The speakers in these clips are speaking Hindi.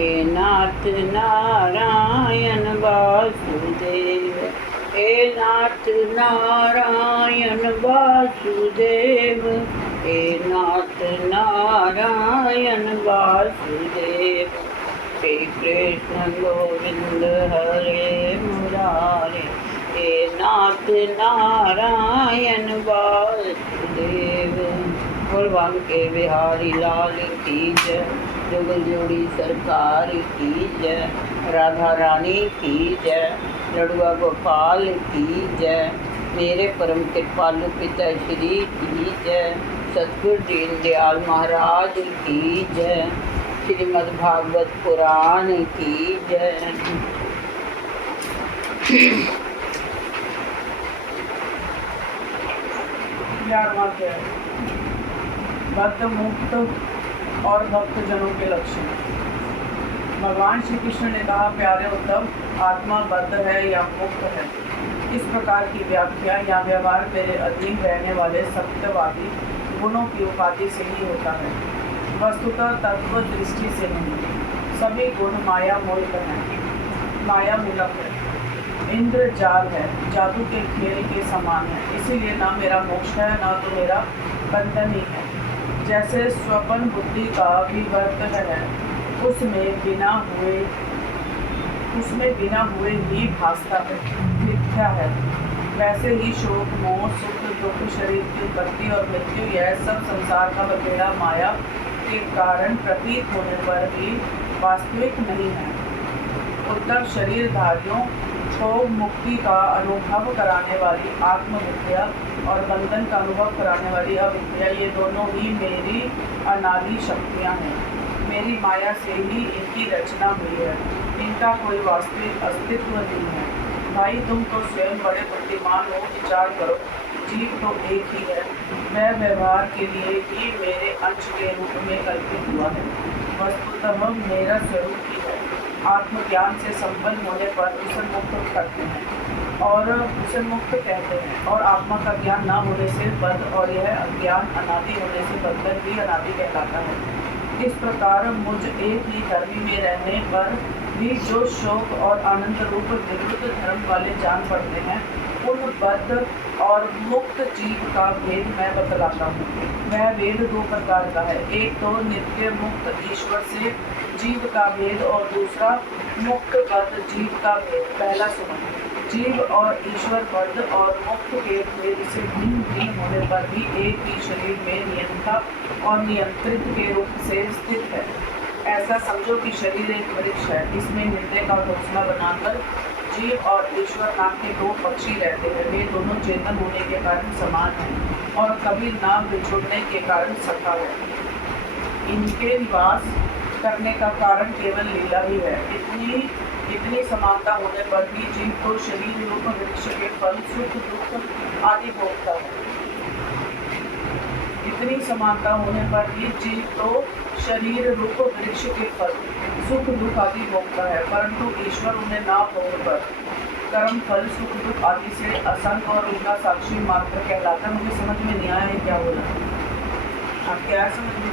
हे नाथ नारायण वासुदेव, हे नाथ नारायण वासुदेव, हे नाथ नारायण वासुदेव। श्री कृष्ण गोविंद हरे मुरारे, हे नाथ नारायण वासुदेव। भगवान के बिहारी लाल की जय, जुगल जोड़ी सरकार की जय, राधा रानी की जय, लड़ुआ गोपाल की जय, मेरे परम कृपालु पिता श्री की जय, सतगुरु दीन दयाल महाराज की जय, श्रीमद् भागवत पुराण की जय। बद्ध मुक्त और भक्तजनों के लक्षण। भगवान श्री कृष्ण ने कहा, प्यारे उद्धव, आत्मा बद्ध है या मुक्त है, इस प्रकार की व्याख्या या व्यवहार मेरे अधीन रहने वाले सत्यवादी गुणों की उपाधि से ही होता है, वस्तुतः तत्व दृष्टि से नहीं। सभी गुण माया मूलक हैं, माया मूलक है, इंद्रजाल है, जादू के खेल के समान है। इसीलिए ना मेरा मोक्ष है, ना तो मेरा बंधन ही है। जैसे स्वपन बुद्धि का विवर्त है, उसमें बिना हुए ही भासता है, मिथ्या है, वैसे ही शोक मोह सुख दुख शरीर की उत्पत्ति और मृत्यु यह सब संसार का बखेड़ा माया के कारण प्रतीत होने पर भी वास्तविक नहीं है। उद्धव, शरीरधारियों को मुक्ति का अनुभव कराने वाली आत्मविद्या और बंधन का अनुभव कराने वाली अविद्या, ये दोनों ही मेरी अनादि शक्तियाँ हैं। मेरी माया से ही इनकी रचना हुई है, इनका कोई वास्तविक अस्तित्व नहीं है। भाई, तुम तो स्वयं बड़े बुद्धिमान हो, विचार करो, जीव तो एक ही है, वह व्यवहार के लिए ही मेरे अंश के रूप में कल्पित हुआ है, वस्तुतः मेरा स्वरूप ही है। आत्मज्ञान से संपन्न होने पर उसे मुक्त करते हैं और उसे मुक्त कहते हैं, और आत्मा का ज्ञान न होने से बद्ध और यह अज्ञान अनादि होने से बंधन भी अनादि कहलाता है। इस प्रकार मुझ एक ही धर्मी में रहने पर भी जो शोक और आनंद रूप विरुद्ध धर्म वाले जान पड़ते हैं, उन बद्ध और मुक्त जीव का भेद मैं बतलाता हूँ। वह भेद दो प्रकार का है, एक तो नित्य मुक्त ईश्वर से जीव का भेद और दूसरा मुक्त बद्ध जीव का भेद। पहला सुनो, जीव और ईश्वर बद्ध और मुक्त के भेद से भिन्न होने पर भी एक ही शरीर में नियंता और नियंत्रित के रूप से स्थित है। ऐसा समझो कि शरीर एक वृक्ष है, इसमें हृदय का घोंसला बनाकर जीव और ईश्वर नाम के दो पक्षी रहते हैं। वे दोनों चेतन होने के कारण समान हैं और कभी नाम बिछुड़ने के कारण सखा है। इनके निवास करने का कारण केवल लीला ही है। इतनी समानता होने पर भी जीव को शरीर रूप वृक्ष के फल सुख दुख आदि भोगता है। इतनी समानता होने पर भी जीव तो शरीर रूप वृक्ष के फल सुख दुख आदि भोगता है, परंतु ईश्वर उन्हें ना भोगकर कर्म फल सुख दुख आदि से असंग और उनका साक्षी मात्र कहलाता। मुझे समझ में नहीं आया क्या बोला, आप क्या समझ में?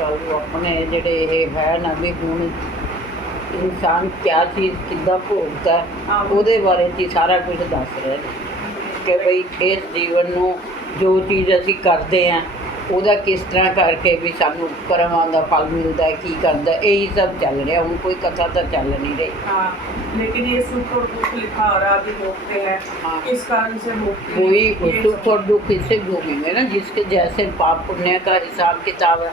अपने जेडे है ना भी हुण इंसान क्या चीज़ किदा भोगता है, ਉਹਦੇ बारे च सारा कुछ दस रहे कि बई इस जीवन ਨੂੰ जो चीज़ असी करते हैं ਉਹਦਾ किस तरह करके भी सानू कर्मां दा फल मिलता है, की करता, यही सब चल रहा। हुण कोई कथा तो चल नहीं रही। हाँ, लेकिन ये सुख और दुख लिखा और आदि भोगते हैं। हाँ, इस कारण से भोगते कोई सुख और दुख इससे भोगेंगे ना, जिसके जैसे पाप पुण्य का हिसाब किताब है,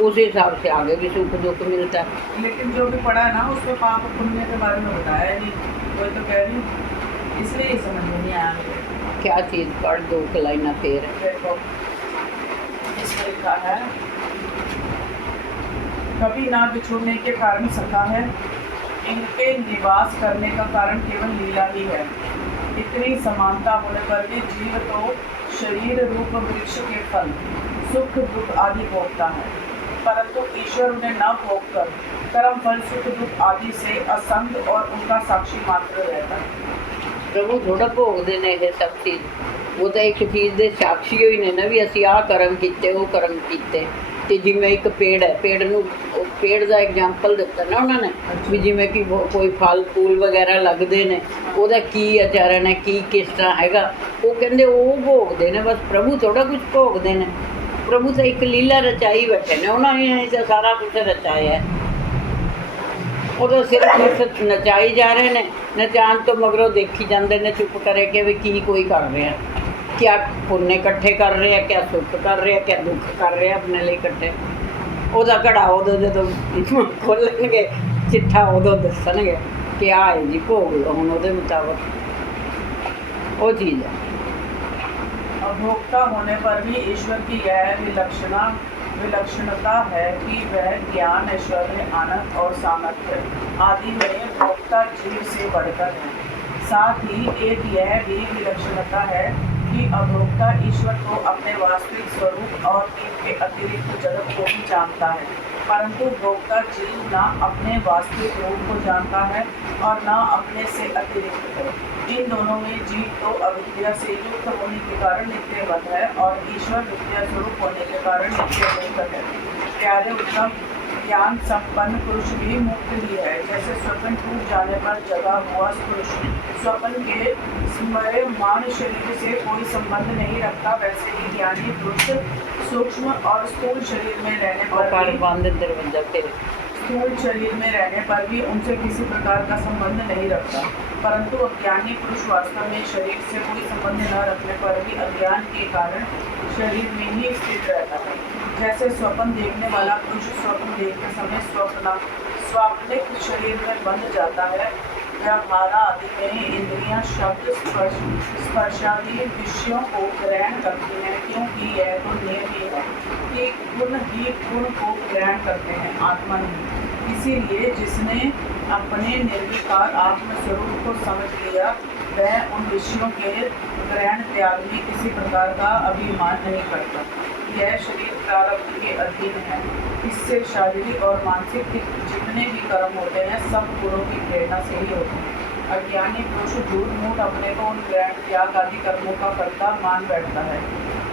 उस हिसाब से आगे भी सुख दुख मिलता है। लेकिन जो भी पढ़ा है ना, उसमें पाप पुण्य के बारे में बताया नहीं, कोई तो कह रही, इसलिए ही समझ में नहीं आया। क्या चीज़ पढ़ दो लाइना फिर इसमें लिखा है, कभी ना बिछुड़ने के कारण सखा है, इनके निवास करने का कारण केवल लीला ही है। इतनी समानता होने पर भी जीव तो शरीर रूप वृक्ष के फल सुख दुख आदि भोगता है, परंतु ईश्वर उन्हें न भोगकर कर्म फल सुख दुख आदि से असंग और उनका साक्षी मात्र रहता है। प्रभु थोड़ा भोगते ने ये सब चीज़। वो तो एक चीज़ के साक्षी ही ने ना भी असी आ कर्म किए वो कर्म किए। तो जिमें एक पेड़ है, पेड़ का एग्जाम्पल दिता ना उन्होंने भी जिमें कि कोई फल फूल वगैरह लगते हैं, वह की आचरण है की किस तरह हैगा, वो कहते वो भोगते हैं। बस प्रभु थोड़ा कुछ भोगते हैं। प्रभु तो एक लीला रचाई बैठे ने, उन्होंने तो सारा कुछ रचाया है। वो तो सिर्फ नचाई जा रहे हैं, नचाण तो मगरों देखी जाते हैं चुप करे कि भी की कोई कर रहा है, क्या पुण्य इकट्ठे कर रहे हैं, क्या सुख कर रहे हैं, क्या दुख कर रहे हैं अपने लिए इकट्ठे। वह घड़ा उदों जो खोलणगे चिट्ठा उदों दसणगे कि आ है जी भोग लो हुण उहदे मुताबक, वो चीज़ है। अभोक्ता होने पर भी ईश्वर की यह विलक्षणता है कि वह ज्ञान, ऐश्वर्य, आनंद और सामर्थ्य आदि में भोक्ता जीव से बढ़कर है। साथ ही एक यह भी विलक्षणता है कि अभोक्ता ईश्वर को अपने वास्तविक स्वरूप और इनके अतिरिक्त जगत को भी जानता है, परंतु भोक्ता जीव न अपने वास्तविक रूप को जानता है और न अपने से अतिरिक्त है। इन दोनों में जीव तो अविद्या से युक्त होने के कारण नित्यबद्ध है और ईश्वर विद्या स्वरूप होने के कारण नित्य मुक्त है। प्यारे उत्तम, ज्ञान संपन्न पुरुष भी मुक्त ही है। जैसे स्वप्न टूट जाने पर जगा हुआ पुरुष स्वप्न के स्मरणीय शरीर से कोई संबंध नहीं रखता, वैसे ही ज्ञानी पुरुष सूक्ष्म और स्थूल शरीर में रहने पर भी उनसे किसी प्रकार का संबंध नहीं रखता। परंतु अज्ञानी पुरुष वास्तव में शरीर से कोई संबंध न रखने पर भी अज्ञान के कारण शरीर में ही स्थित रहता है। जैसे स्वप्न देखने वाला पुरुष स्वप्न देखते समय स्वाप्निक शरीर में बंध जाता है, व्यवहार आदि में इंद्रियां शब्द स्पर्शादि विषयों को ग्रहण करती हैं, क्योंकि यह तो नियम ही है कि गुण ही गुण को ग्रहण करते हैं, आत्मा नहीं। इसीलिए जिसने अपने निर्विकार आत्मस्वरूप को समझ लिया, वह उन विषयों के ग्रहण त्याग में किसी प्रकार का अभिमान नहीं करता। यह शरीर प्रारब्ध के अधीन है। इससे शारीरिक और मानसिक जितने भी कर्म होते हैं सब गुणों की प्रेरणा से ही होते हैं। अज्ञानी पुरुष झूठ मूठ अपने को उन ग्रहण त्याग आदि कर्मों का कर्ता मान बैठता है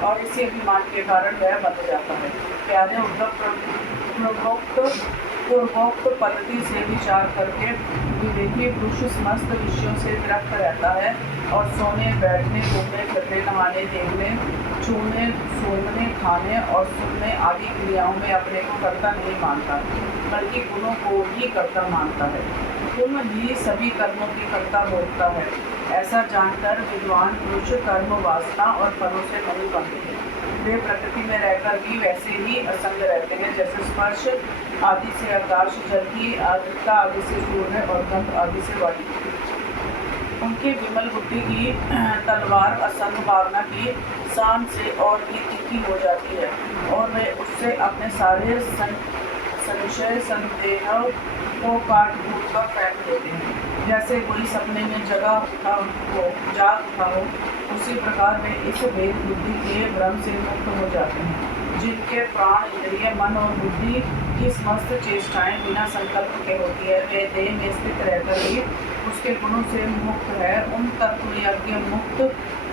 और इसी अभिमान के कारण वह बंध जाता है। प्यारे पूर्वोक्त पद्धति से विचार करके विवेकी पुरुष समस्त विषयों से विरक्त रहता है और सोने, बैठने, घूमने, फिरने, नहाने, देखने, छूने, सूंघने, खाने और सुनने आदि क्रियाओं में अपने को कर्ता नहीं मानता, बल्कि गुणों को ही कर्ता मानता है। गुण ही सभी कर्मों की कर्ता भोगता है। ऐसा जानकर विद्वान पुरुष कर्म, वासना और फलों से नहीं बंधते हैं। वे प्रकृति में रहकर भी वैसे ही असंग रहते हैं, जैसे स्पर्श आदि से आकाश, जल की आर्द्रता आदि से सूर्य और गंध आदि से वायु। उनकी विमल बुद्धि की तलवार असंग भावना की शान से और भी तीखी हो जाती है और वे उससे अपने सारे संशय संदेह को काट कूट कर फेंक देते हैं। जैसे कोई सपने में जाग उठा हो, उसी प्रकार वे इस भेद बुद्धि के भ्रम से मुक्त हो जाते हैं। जिनके प्राण, इंद्रिय, मन और बुद्धि की समस्त चेष्टाएं बिना संकल्प के होती है, वे देह में स्थित रहकर ही उसके गुणों से मुक्त है। उन तत्व यज्ञ मुक्त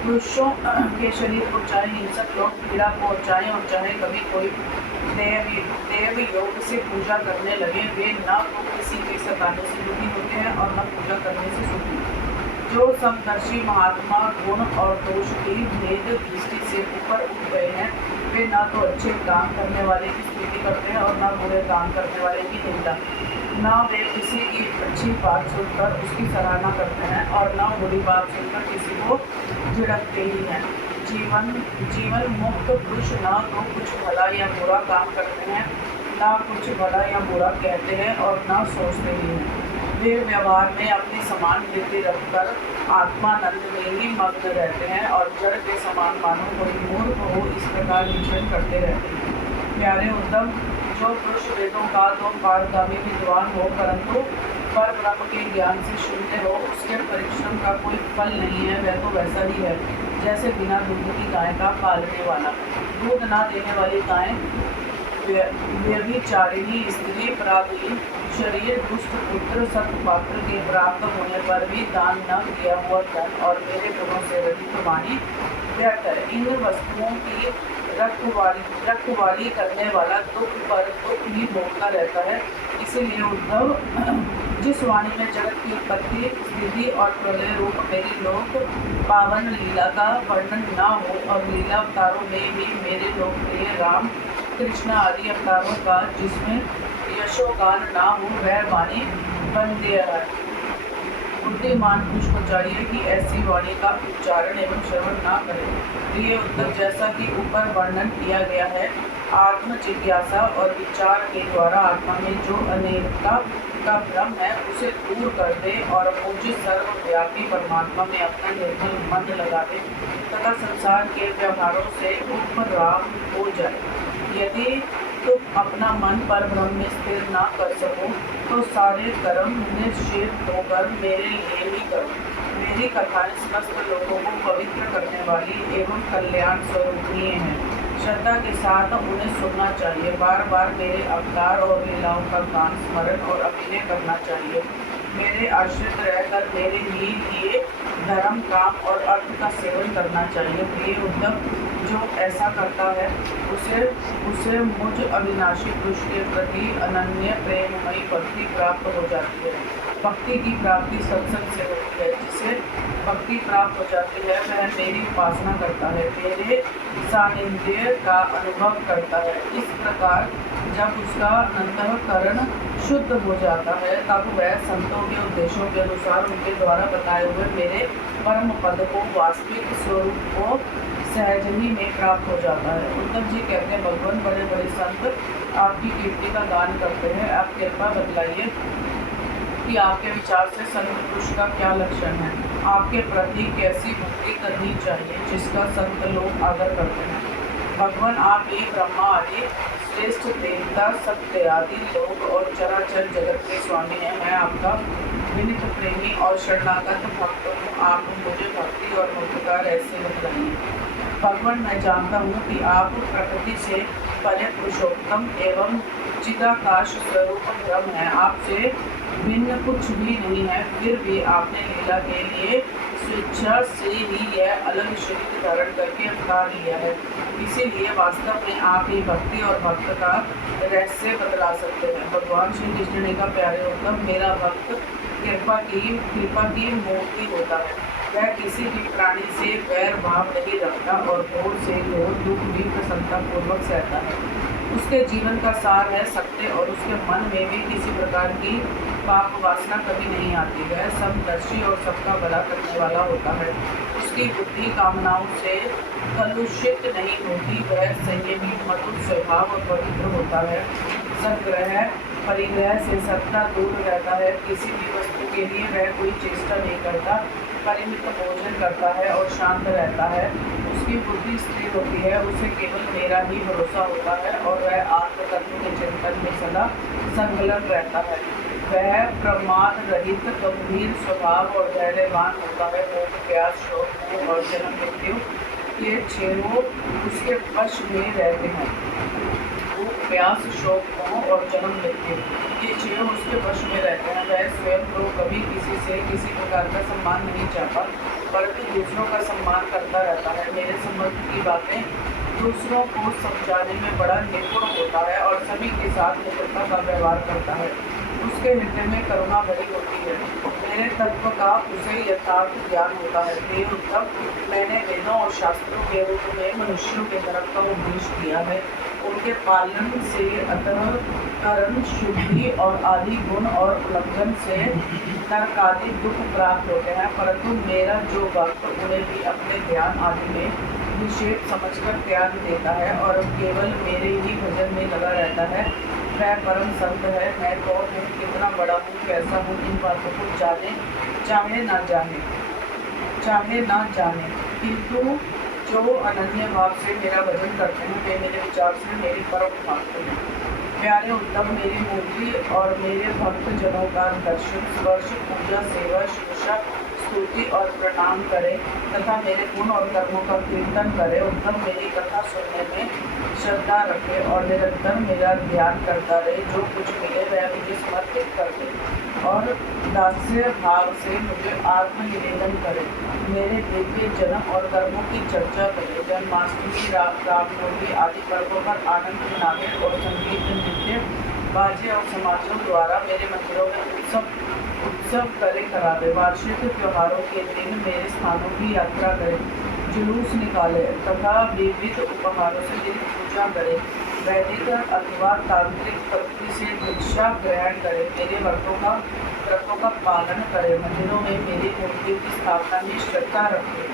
पुरुषों के शरीर को चाहे हिंसक लोग पीड़ा पहुँचाएं और चाहे कभी कोई देव योग से पूजा करने लगे, वे न तो किसी के सताने से दुखी होते हैं और न पूजा करने से सुखी। जो समदर्शी महात्मा गुण और दोष की भेद दृष्टि से ऊपर उठ गए हैं, वे न तो अच्छे काम करने वाले की स्तुति करते हैं और न बुरे काम करने वाले की निंदा। न वे किसी की अच्छी बात सुनकर उसकी सराहना करते हैं और न बुरी बात सुनकर किसी को झिड़कते ही हैं। जीवन मुक्त पुरुष न तो कुछ भला या बुरा काम करते हैं, न कुछ भला या बुरा कहते हैं और न सोचते ही हैं। वे व्यवहार में अपनी समान वृत्ति रखकर आत्मानंद में ही मग्न रहते हैं और जड़ के समान मानो कोई मूर्ख हो, इस प्रकार विचरण करते रहते हैं। प्यारे उत्तम, जो पुरुष वेदों का तो पारगामी विद्वान हो, परंतु पर ब्रह्म के ज्ञान से शून्य हो, उसके परिश्रम का कोई फल नहीं है। वह तो वैसा ही है जैसे बिना दूध की गाय का पालने वाला। दूध ना देने वाली गाय व्यभिचारिणी स्त्री प्राधीन शरीर दुष्ट पुत्र सत्पात्र के प्राप्त होने पर भी दान न किया हुआ धन और मेरे गुणों से रहित वाणी व्यर्थ है। इन वस्तुओं की रखवाली करने वाला दुख पर दुख ही भोगता रहता है। इसीलिए उद्धव, जिस वाणी में जगत की उत्पत्ति स्थिति और प्रलय रूप मेरी लोक पावन लीला का वर्णन न हो और लीला अवतारों में भी मेरे लोकप्रिय राम कृष्ण आदि अवतारों का जिसमें यशोगान ना हो वह वाणी वंद्य है। बुद्धिमान पुष्प चाहिए कि ऐसी वाणी का उच्चारण एवं श्रवण ना करें। ये उत्तर जैसा कि ऊपर वर्णन किया गया है, आत्म जिज्ञासा और विचार के द्वारा आत्मा में जो अनेकता का भ्रम है उसे दूर कर दे और मुझ सर्वव्यापी परमात्मा में अपना निर्मल मन लगा दे तथा संसार के व्यवहारों से उपराम हो जाए। यदि तुम अपना मन पर भ्रम में स्थिर ना कर सको तो सारे कर्म निश्चित होकर मेरे लिए ही करो। मेरी कथाएं समस्त लोगों को पवित्र करने वाली एवं कल्याण स्वरूपनीय हैं। श्रद्धा के साथ उन्हें सुनना चाहिए। बार बार मेरे अवतार और लीलाओं का गान स्मरण और अभिनय करना चाहिए। मेरे आश्रित रहकर मेरे ही लिए धर्म काम और अर्थ का सेवन करना चाहिए। प्रिय उद्धव, जो ऐसा करता है उसे मुझ अविनाशी पुरुष के प्रति अनन्य प्रेममयी भक्ति प्राप्त हो जाती है। भक्ति की प्राप्ति सत्संग से होती है। जिसे भक्ति प्राप्त हो जाती है वह मेरी उपासना करता है, मेरे सानिध्य का अनुभव करता है। इस प्रकार जब उसका अंतःकरण शुद्ध हो जाता है तब वह संतों के उद्देश्यों के अनुसार उनके द्वारा बताए हुए मेरे परम पद को वास्तविक स्वरूप को सहज ही में प्राप्त हो जाता है। उद्धव जी कहते हैं, भगवान बड़े बड़े संत आपकी कीर्ति का गान करते हैं। आप कृपा बतलाइए कि आपके विचार से संत पुरुष का क्या लक्षण है। आपके प्रति कैसी भक्ति करनी चाहिए जिसका संत लोग आदर करते हैं। भगवान, आप ही ब्रह्मा आदि श्रेष्ठ देवता सत्य आदि लोग और चराचर जगत के स्वामी हैं। मैं आपका विनित प्रेमी और शरणागत भक्त हूँ। आप मुझे भक्ति और मुक्तकार ऐसे बतलाइए। भगवान, मैं जानता हूँ कि आप प्रकृति से परे पुरुषोत्तम एवं चिदाकाश स्वरूप ब्रह्म हैं। आपसे भिन्न कुछ भी नहीं है, फिर भी आपने लीला के लिए स्वेच्छा से ही यह अलग शरीर धारण करके अवतार लिया है। इसीलिए वास्तव में आप ही भक्ति और भक्त का रहस्य बतला सकते हैं। भगवान श्री कृष्ण ने कहा, प्यारे उद्धव, मेरा भक्त कृपा की मूर्ति होता है। वह किसी भी प्राणी से वैर भाव नहीं रखता और घोर से घोर दुख भी प्रसन्नता पूर्वक सहता है। उसके जीवन का सार है सत्य और उसके मन में भी किसी प्रकार की पाप वासना कभी नहीं आती। वह समदर्शी और सबका भला करने वाला होता है। उसकी बुद्धि कामनाओं से कलुषित नहीं होती। वह संयमी मधुर स्वभाव और पवित्र होता है। संग्रह परिग्रह से सत्ता दूर रहता है। किसी भी वस्तु के लिए वह कोई चेष्टा नहीं करता। परिमित भोजन करता है और शांत रहता है। उसकी बुद्धि स्थिर होती है। उसे केवल मेरा ही भरोसा होता है और वह आत्म तत्व के चिंतन में सदा संलग्न रहता है। वह प्रमाद रहित गंभीर स्वभाव और धैर्यवान होता है। मोह प्यास शोक मोह और जन्म मृत्यु ये छहों उसके वश में रहते हैं। भूख प्यास शोक मोह और जन्म मृत्यु ये छह उसके वश में रहते हैं। वह स्वयं तो कभी किसी से किसी प्रकार का सम्मान नहीं चाहता, परंतु दूसरों का सम्मान करता रहता है। मेरे संबंध की बातें दूसरों को समझाने में बड़ा निपुण होता है और सभी के साथ मित्रता का व्यवहार करता है। उसके हृदय में करुणा भरी होती है। मेरे तत्व का उसे यथार्थ ज्ञान होता है। प्रिय उद्धव, मैंने वेदों और शास्त्रों के रूप में मनुष्यों के धर्म का उपदेश किया है। उनके पालन से अंतःकरण शुद्धि और आदि गुण और उल्लंघन से नरक आदि दुख प्राप्त होते हैं, परंतु मेरा जो भक्त उन्हें भी अपने ध्यान आदि में विशेष समझकर त्याग देता है और केवल मेरे ही भजन में लगा रहता है, वह परम संत है। मैं कौन हूँ, कितना बड़ा हूँ, कैसा हूँ, इन बातों को जाने चाहे ना जाने, किंतु जो अनन्य भाव से मेरा भजन करते हैं वे मेरे विचार से मेरी परम भक्त हैं। प्यारे उद्धव, मेरी मूर्ति और मेरे भक्त जनों का दर्शन स्पर्श पूजा सेवा शिक्षा स्तुति और प्रणाम करे तथा मेरे गुण और कर्मों का कीर्तन करे, उद्धव मेरी कथा सुनने में श्रद्धा रखे और निरंतर मेरा ध्यान करता रहे। जो कुछ मिले वह मुझे समर्पित कर दे और दास्य भाव से मुझे आत्मनिवेदन करे। मेरे दिव्य जन्म और कर्मों की चर्चा करे। जन्माष्टमी, रामनवमी आदि पर्वों पर आनंद मनावे और संगीत, नृत्य, बाजे और समाजों द्वारा मेरे मंदिरों में उत्सव करावे। वार्षिक त्योहारों के दिन मेरे स्थानों की यात्रा करे, जुलूस निकाले तथा विविध उपहारों से मेरी पूजा करे। वैदिक अथवा तांत्रिक पद्धति से भिक्षा ग्रहण करे। मेरे व्रतों का पालन करे। मंदिरों में मेरी मूर्तियों की स्थापना में श्रद्धा रखे।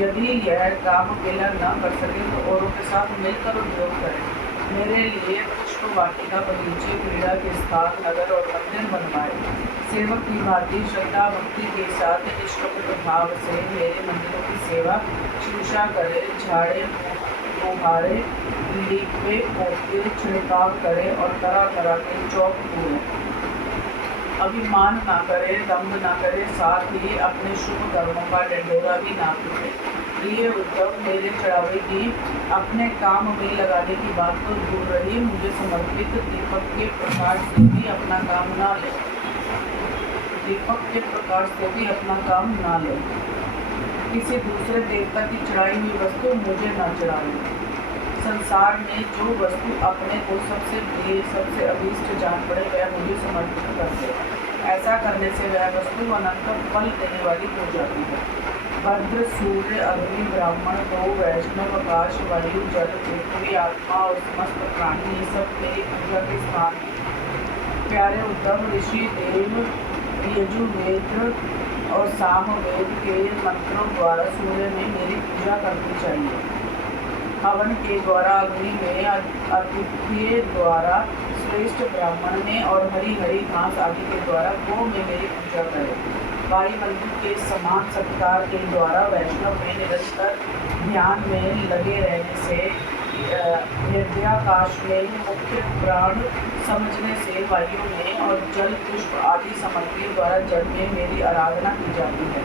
यदि यह काम अकेला न कर सके तो औरों के साथ मिलकर उद्योग करे। मेरे लिए पुष्प वाटिका, बगीचे, क्रीड़ा के स्थान, नगर और मंदिर बनवाए। सेवक की भांति श्रद्धा भक्ति के साथ इष्टप्रद भाव से मेरे मंदिरों की सेवा शुश्रूषा करे। झाड़े बुहारे, लीपे पोते, छिड़काव करे और तरह तरह के चौक पूरे। अभिमान ना करे, दम्भ ना करे, साथ ही अपने शुभ कर्मों का ढिंढोरा भी ना पीटे। प्रिय उद्धव, मेरे चढ़ावे की अपने काम में लगाने की बात तो दूर रही, मुझे समर्पित दीपक के प्रकाश से भी अपना काम ना ले। किसी दूसरे देवता की चढ़ाई हुई वस्तु मुझे न चढ़ावे। संसार में जो वस्तु अपने को सबसे प्रिय, सबसे अभीष्ट जान पड़े वह मुझे समर्पित कर दे। ऐसा करने से वह वस्तु अनंत फल देने वाली हो जाती है। भद्र, सूर्य, अग्नि, ब्राह्मण, गौ, वैष्णव, आकाश, वायु, जल, पृथ्वी, आत्मा और समस्त प्राणी, ये सब मेरी पूजा के स्थान हैं। प्यारे उद्धव, ऋषि देव यजुर्वेद और सामवेद के मंत्रों द्वारा सूर्य में मेरी पूजा करनी चाहिए। हवन के द्वारा अग्नि में, आतिथ्य द्वारा श्रेष्ठ ब्राह्मण में और हरी हरी घास आदि के द्वारा गौ में मेरी पूजा करे। वायुमंडल के समान सत्कार के द्वारा वैष्णव में निरंतर ध्यान में लगे रहने से, हृदयाकाश में मुख्य प्राण समझने से वायु में और जल, पुष्प आदि सामग्रियों द्वारा जल में मेरी आराधना की जाती है।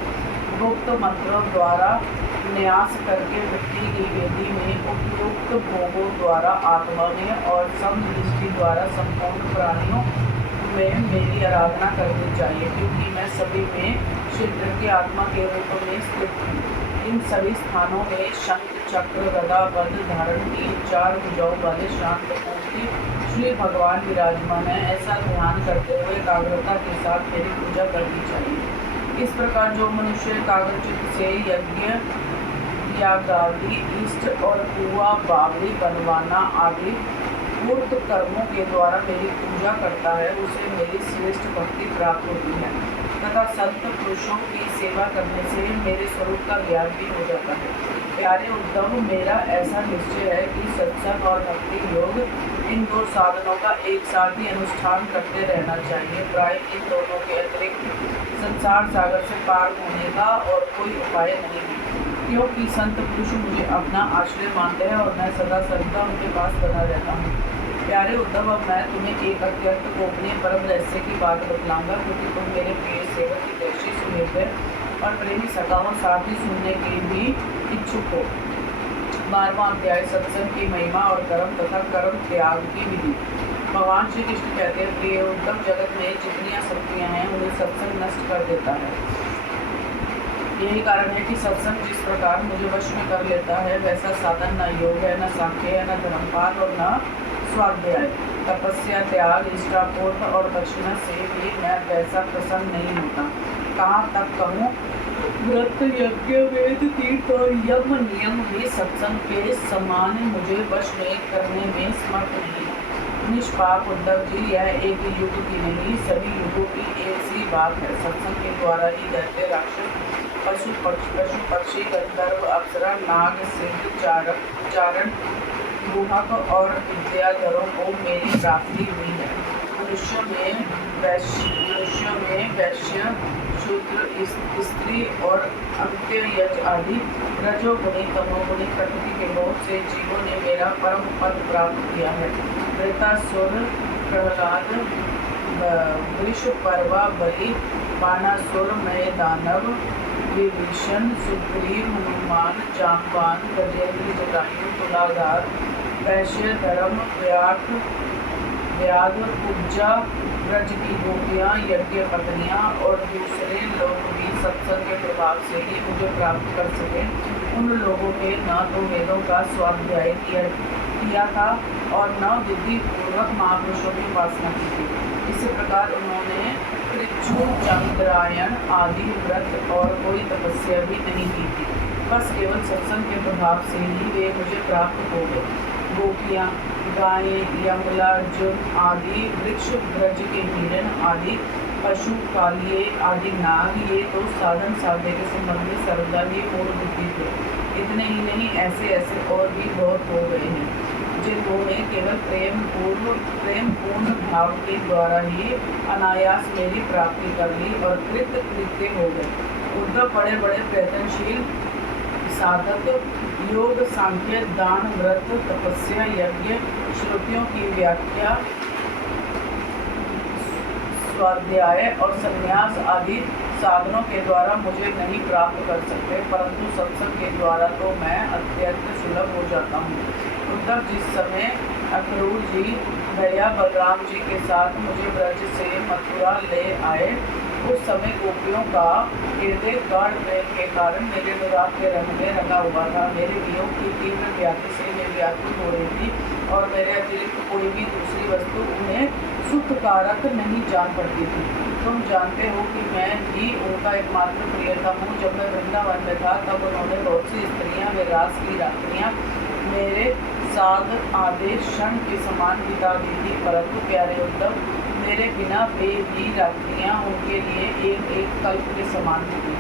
गुप्त मंत्रों द्वारा न्यास करके मिट्टी की वेदी में उपयुक्त भोगों द्वारा आत्मा में और समदृष्टि द्वारा संपूर्ण प्राणियों में मेरी आराधना करनी चाहिए, क्योंकि मैं सभी में क्षेत्र की आत्मा के रूप में स्थित हूँ। इन सभी स्थानों में शंख, चक्र, गदा, पद धारण की 4 भुजाओं वाले शांत मूर्ति श्री भगवान विराजमान है। ऐसा ध्यान करते हुए एकाग्रता के साथ मेरी पूजा करनी चाहिए। इस प्रकार जो मनुष्य एकाग्रचित्त से यज्ञ, यागादि, इष्ट और कुआं, बावड़ी बनवाना आदि मूर्त कर्मों के द्वारा मेरी पूजा करता है, उसे मेरी श्रेष्ठ भक्ति प्राप्त होती है तथा संत पुरुषों की सेवा करने से मेरे स्वरूप का ज्ञान भी हो जाता है। प्यारे उद्धव, मेरा ऐसा निश्चय है कि सत्संग और भक्ति योग, इन 2 साधनों का एक साथ ही अनुष्ठान करते रहना चाहिए। प्राय इन दोनों के अतिरिक्त संसार सागर से पार होने का और कोई उपाय नहीं है, क्योंकि संत पुरुष मुझे अपना आश्रय मानते हैं और मैं सदा सर्वदा उनके पास बना रहता हूँ। प्यारे उद्धव, अब मैं तुम्हें एक अत्यंत गोपनीय परम रहस्य की बात बतलाऊंगा, क्योंकि तुम मेरे प्रिय सेवक की दृष्टि सुनिर्भय और प्रेमी सखा हो, साथ ही सुनने के भी इच्छुक हो। 12वां अध्याय, सत्संग की महिमा और कर्म तथा कर्म त्याग की विधि। भगवान श्री कृष्ण कहते हैं, प्रिय उद्धव, जगत में जितनी आसक्तियाँ हैं उन्हें सत्संग नष्ट कर देता है। यही कारण है कि सत्संग जिस प्रकार मुझे वश में कर लेता है, वैसा साधन न योग है, न सांख्य है, न धर्मपाल और न स्वाध्याय, तपस्या, त्याग, इष्टापोर्थ और दक्षिणा से भी मैं वैसा प्रसन्न नहीं होता। कहाँ तक कहूँ, व्रत, यज्ञ, वेद, तीर्थ और यम नियम भी सत्संग के समान मुझे वश में करने में समर्थ नहीं है। निष्पाप उद्धव जी, यह एक युग की नहीं, सभी युगों की एक सी बात है। सत्संग के द्वारा ही दैत्य, राक्षस, पशु पक्षी, गंधर्व, अप्सरा, नाग, सिद्ध, चारण, गुहक और विद्याधरों को मेरी प्राप्ति हुई है। मनुष्यों में वैश्य, शूद्र, स्त्री और अंत्ययज आदि रजोगुणी, तमोगुणी प्रकृति के बहुत से जीवों ने मेरा परम पद प्राप्त किया है। वृतासुर, प्रहलाद, वृषपर्वा, बलि, बाणासुर, मय दानव, विभीषण, सुग्रीव, हनुमान, जाम्बान, गजेंद्र, जटायु, तुलाधार, वैश्य, धर्म, व्याध, कुब्जा, ब्रज की गोपियाँ, यज्ञ पत्नियाँ और दूसरे लोग भी सत्संग के प्रभाव से ही मुझे प्राप्त कर सके। उन लोगों ने न तो वेदों का स्वाध्याय किया था और न विधि पूर्वक महापुरुषों की उपासना की थी। इसी प्रकार उन्होंने पृथु, चंद्रायण आदि व्रत और कोई तपस्या भी नहीं की थी। बस केवल सत्संग के प्रभाव से ही वे मुझे प्राप्त हो गए। गोपियाँ, गायें, यमलार्जुन आदि वृक्ष, ब्रज के हिरण आदि पशु, कालिए आदि नाग, ये तो साधन साध्य के संबंध में सर्वदा ही मूल बुद्धि थे। इतने ही नहीं, ऐसे ऐसे और भी बहुत हो गए हैं जिन्होंने केवल प्रेमपूर्ण भाव के द्वारा ही अनायास मेरी प्राप्ति कर ली और कृत्य हो गए। उद्धव बड़े बड़े प्रयत्नशील साधक योग, सांख्य, दान, व्रत, तपस्या, यज्ञ, श्रुतियों की व्याख्या, स्वाध्याय और संन्यास आदि साधनों के द्वारा मुझे नहीं प्राप्त कर सकते, परंतु सत्संग के द्वारा तो मैं अत्यंत सुलभ हो जाता हूँ। उद्धव जिस समय अक्रूर जी, भैया बलराम जी के साथ मुझे ब्रज से मथुरा ले आए, उस समय गोपियों का हृदय गाढ़ प्रेम के कारण मेरे अनुराग के रंग में रंगा हुआ था। मेरे वियोग की तीव्र व्याधि से मैं व्याकुल हो रही थी और मेरे अतिरिक्त कोई भी दूसरी वस्तु उन्हें सुखकारक नहीं जान पड़ती थी। तुम जानते हो कि मैं ही उनका एकमात्र प्रियतम हूँ। जब मैं वृंदावन में था तब उन्होंने बहुत सी स्त्रियाँ व रास की रात्रियाँ मेरे साथ आधे क्षण के समान बिता दी थी, परंतु प्यारे उद्धव, मेरे बिना वे भी रात्रियाँ उनके लिए एक एक कल्प के समान थी।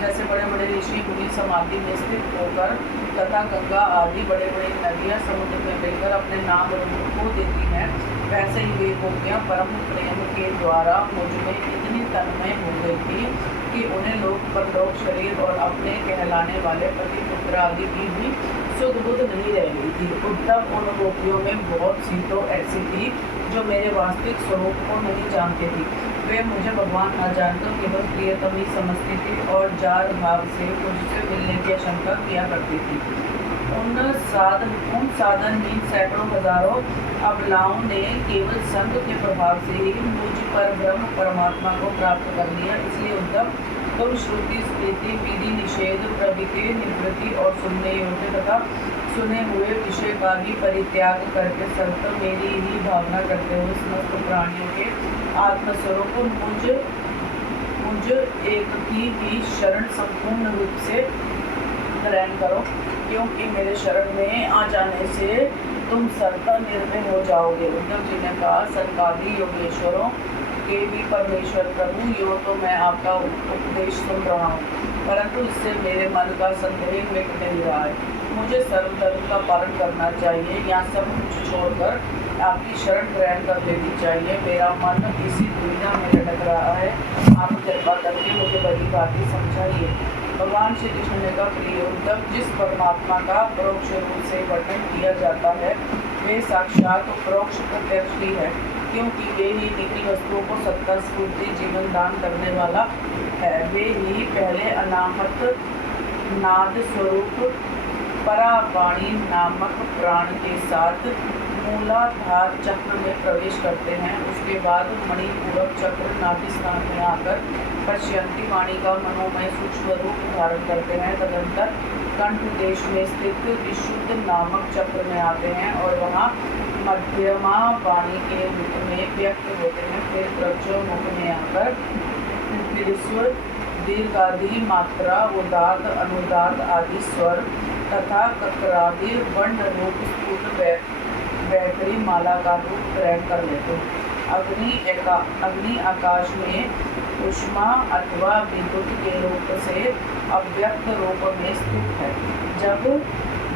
जैसे बड़े बड़े ऋषि मुनि समाधि में स्थित होकर तथा गंगा आदि बड़े बड़े नदियाँ समुद्र में मिलकर अपने नाम रूप को देती हैं, वैसे ही वे गोपियाँ परम प्रेम के द्वारा मुझ में इतनी तन्मय हो गई थी कि उन्हें लोक परलोक शरीर और अपने कहलाने वाले पति पुत्र आदि की भी सुध बुध नहीं रह गई थी। उद्धव, उन गोपियों में बहुत सी तो ऐसी थी जो मेरे वास्तविक स्वरूप को नहीं जानती थी। वे मुझे भगवान न जानकर केवल प्रियतम ही समझती थी और जार भाव से मुझसे मिलने की आशंका किया करती थी। उन साधनहीन सैकड़ों हजारों अबलाओं ने केवल संग के प्रभाव से ही मुझ पर ब्रह्म परमात्मा को प्राप्त कर लिया। इसलिए उद्धव, तुम श्रुति, स्मृति, विधि, निषेध, प्रवृत्ति, निवृत्ति और सुनने योग्य तथा सुने हुए विषय का भी परित्याग करके सत्य मेरी ही भावना करते हुए समस्त प्राणियों के आत्मस्वरूप मुझ एक की भी शरण संपूर्ण रूप से ग्रहण करो, क्योंकि मेरे शरण में आ जाने से तुम सर्वथा निर्भय हो जाओगे। उद्धव जी ने कहा, सनकादि योगेश्वरों के भी परमेश्वर प्रभु, यो तो मैं आपका उपदेश सुन रहा हूँ, परंतु इससे मेरे मन का संदेह मिट नहीं रहा है। मुझे सर्वधर्म का पालन करना चाहिए या सब कुछ छोड़कर आपकी शरण ग्रहण कर लेनी चाहिए। मेरा मन इसी दुनिया में लटक रहा है, आप कृपा करके मुझे बड़ी बातें समझाइए। भगवान श्री कृष्ण ने कहा, प्रिय उद्धव, जिस परमात्मा का परोक्ष रूप से वर्णन किया जाता है वे साक्षात परोक्ष प्रत्यक्ष ही है, क्योंकि वे ही निखिल वस्तुओं को सत्ता स्फूर्ति जीवन दान करने वाला है। वे ही पहले अनाहत नाद स्वरूप परावाणी नामक प्राण के साथ मूलाधार चक्र में प्रवेश करते हैं। उसके बाद मणिपूरक चक्र नाभि स्थान में आकर पश्यंती वाणी का मनोमय सूक्ष्म रूप धारण करते हैं। तदंतर कंठ देश में स्थित विशुद्ध नामक चक्र में आते हैं और वहाँ मध्यमा वाणी के रूप में व्यक्त होते हैं। फिर प्रज्वल मुख में आकर स्वर, दीर्घादि मात्रा, उदात, अनुदात आदि स्वर तथा ककरादि वर्ण रूप स्फुट बैटरी माला का रूप ग्रहण कर लेते हैं। अग्नि आकाश में उष्मा अथवा विद्युत के रूप से अव्यक्त रूप में स्थित है।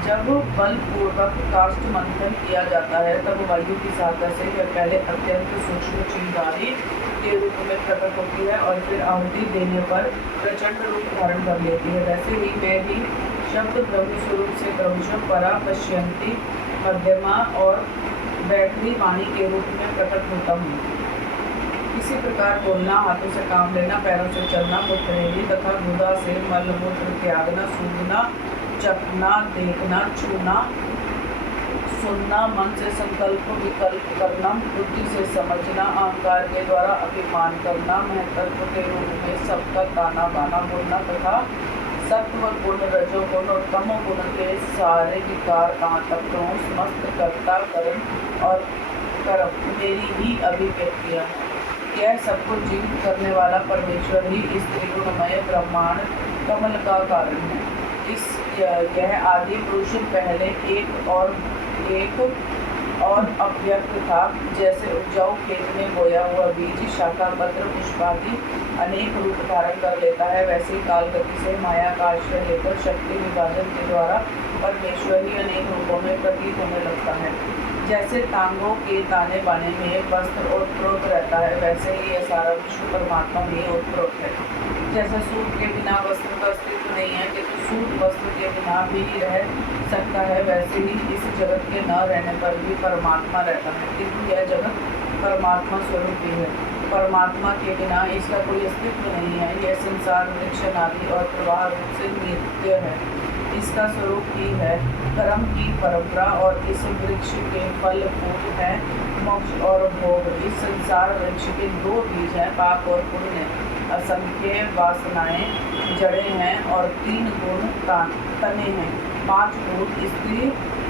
जब बलपूर्वक काष्ठ मंथन किया जाता है तब वायु की सहायता से यह पहले अत्यंत सूक्ष्म चिंगारी के रूप में प्रकट होती है और फिर आहुति देने पर प्रचंड रूप धारण कर लेती है। वैसे ही मैं भी शब्द ब्रह्म स्वरूप से क्रमशः परा, पश्यंती, मध्यमा और बैटरी वाणी के रूप में प्रकट होता हूँ। इसी प्रकार बोलना, हाथों से काम लेना, पैरों से चलना, मुतरेली तथा गुदा से मलमूत्र त्यागना, सूंघना, चखना, देखना, छूना, सुनना, मन से संकल्प विकल्प करना, बुद्धि से समझना, अहंकार के द्वारा अभिमान करना, महत्व के रूप में सबका ताना बाना बोलना तथा सत्व गुण, रजोगुण और तमो गुण के सारे विकार कहाँ तक कहूँ, समस्त कर्ता कर्म और कर्म मेरी ही अभिव्यक्तियाँ हैं। यह सबको जीवित करने वाला परमेश्वर ही इस त्रिगुणमय ब्रह्मांड कमल का कारण है। यह आदि पुरुष पहले एक और अव्यक्त था, जैसे उपजाऊ खेत में बोया हुआ बीज शाखा पत्र पुष्पादि अनेक रूप धारण कर लेता है, वैसे काल गति से माया का आश्रय लेकर शक्ति विभाजन के द्वारा परमेश्वर ही अनेक रूपों में प्रतीत होने लगता है। जैसे टांगों के ताने बाने में वस्त्र ओतप्रोत रहता है, वैसे ही यह सारा विश्व परमात्मा में ओतप्रोत है। जैसे सूत के बिना वस्त्र का अस्तित्व नहीं है, किंतु सूत वस्त्र के बिना भी रह सकता है, वैसे ही इस जगत के न रहने पर भी परमात्मा रहता है, किंतु यह जगत परमात्मा स्वरूप ही है। परमात्मा के बिना इसका कोई अस्तित्व नहीं है। यह संसार वृक्ष नादि और प्रवाह रूप से नित्य है, इसका स्वरूप ही है कर्म की परंपरा, और इस वृक्ष के फल फूल है मोक्ष और भोग। इस संसार वृक्ष के दो बीज हैं, पाप और पुण्य। असंख्य वासनाएं जड़ें हैं और 3 गुण तने हैं। 5 भूत स्त्री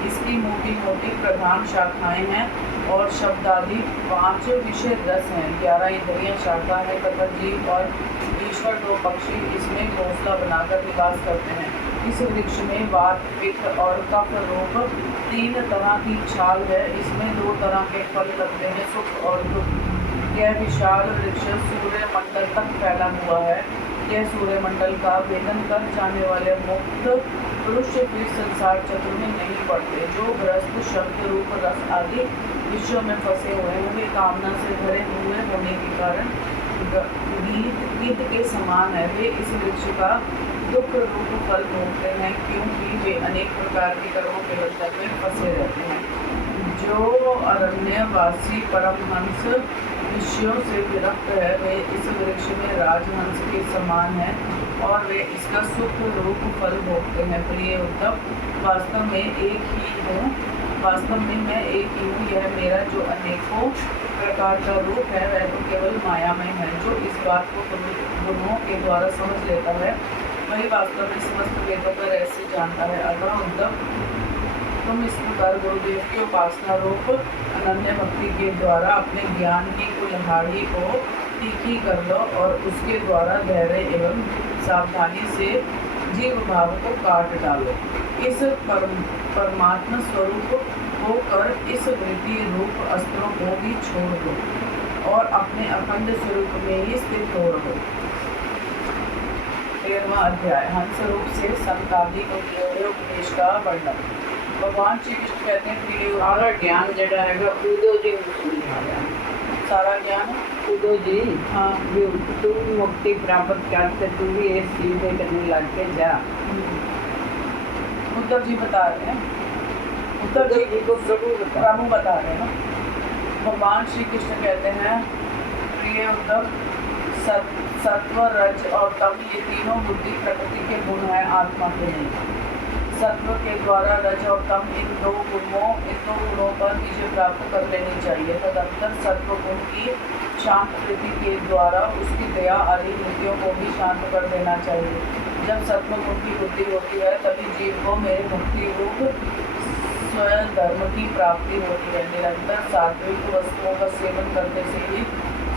इसकी मोटी मोटी प्रधान शाखाएं हैं और शब्दादि 5 विषय रस हैं। 11 इंद्रियां शाखा है तथा जीव और ईश्वर 2 पक्षी इसमें घोंसला बनाकर निवास करते हैं। इस वृक्ष में वात पित्त और कफ रूप 3 तरह की छाल है। इसमें 2 तरह के फल लगते हैं, सुख और दुख। यह विशाल वृक्ष सूर्य मंडल तक फैला हुआ है। यह सूर्य मंडल का भेदन कर जाने वाले मुक्त पुरुष फिर संसार चक्र में नहीं पड़ते। जो ग्रस्त शब्द रूप रस आदि विषयों में फंसे हुए हैं, वे कामना से भरे हुए होने के कारण गीत के समान है। वे इस वृक्ष का दुख रूप फल भोगते हैं, क्योंकि वे अनेक प्रकार के कर्मों के बंधन में फंसे रहते हैं। जो अरण्यवासी परमहंस विषयों से विरक्त है, वे इस वृक्ष में राजहंस के समान है और वे इसका सुख रूप फल भोगते हैं। प्रिय उद्धव, वास्तव में मैं एक ही हूँ। यह मेरा जो अनेकों प्रकार का रूप है, वह तो केवल मायामय है। जो इस बात को गुणों के द्वारा समझ लेता है, वही वास्तव में समस्त वेदों का रहस्य जानता है। अतः उद्धव, तुम इस प्रकार गुरुदेव की उपासना रूप अनन्य भक्ति के द्वारा अपने ज्ञान की कुल्हाड़ी को तीखी कर लो और उसके द्वारा धैर्य एवं सावधानी से जीव भाव को काट डालो। इस परमात्मा स्वरूप होकर इस वृत्ति रूप अस्त्रों को भी छोड़ दो और अपने अखंड स्वरूप में ही स्थित हो रहो। 13वां अध्याय, हंस रूप से संतादि को किए हुए उपदेश का वर्णन। भगवान श्री कृष्ण कहते हैं, प्रिय सारा ज्ञान जड़ा है उदो जी समझाया। सारा ज्ञान उदो जी, हाँ, भी तू मुक्ति प्राप्त करते, तू भी इस सीधे करने लग के जा। उद्धव जी बता रहे हैं, उद्धव जी को प्रभु बता रहे हैं ना। भगवान श्री कृष्ण कहते हैं, प्रिय उद्धव, सत्व रज और तम ये तीनों बुद्धि प्रकृति के गुण हैं, आत्मा के नहीं। सत्व के द्वारा रज और तम इन दो गुणों पर विजय प्राप्त कर लेनी चाहिए। तदंतर सत्व गुण की शांत वृत्ति के द्वारा उसकी दया आदि वृत्तियों को भी शांत कर देना चाहिए। जब सत्व गुण की बुद्धि होती है, तभी जीव को मेरे भक्ति रूप स्वयं धर्म की प्राप्ति होती है। निरंतर सात्विक वस्तुओं का सेवन करने से ही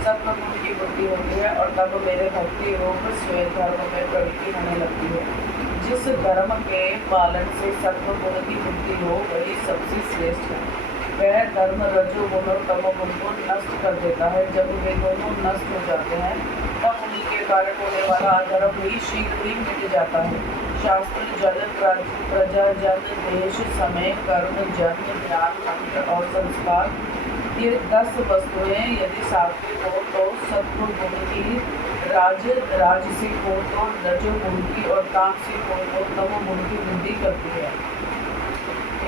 सत्व गुण की बुद्धि होती है और तब मेरे भक्ति रूप स्वयं धर्म में प्रवृत्ति होने लगती है। जिस धर्म के पालन से सत्व गुण की बुद्धि हो, वही सबसे श्रेष्ठ है। वह धर्म रजोगुण और तमोगुण को नष्ट कर देता है। जब वे दोनों नष्ट हो जाते हैं, तब उन्हीं के कारण होने वाला अधर्म भी शीघ्र ही मिट जाता है। शास्त्र, जल, प्रजा, जन, देश, समय, कर्म, जन्म, ज्ञान, मंत्र और संस्कार, ये 10 वस्तुएं यदि सात्विक हो तो सत्व गुण की, राजसिक हो तो रजोगुण की और तामसिक हो तो तमोगुण की वृद्धि करती है।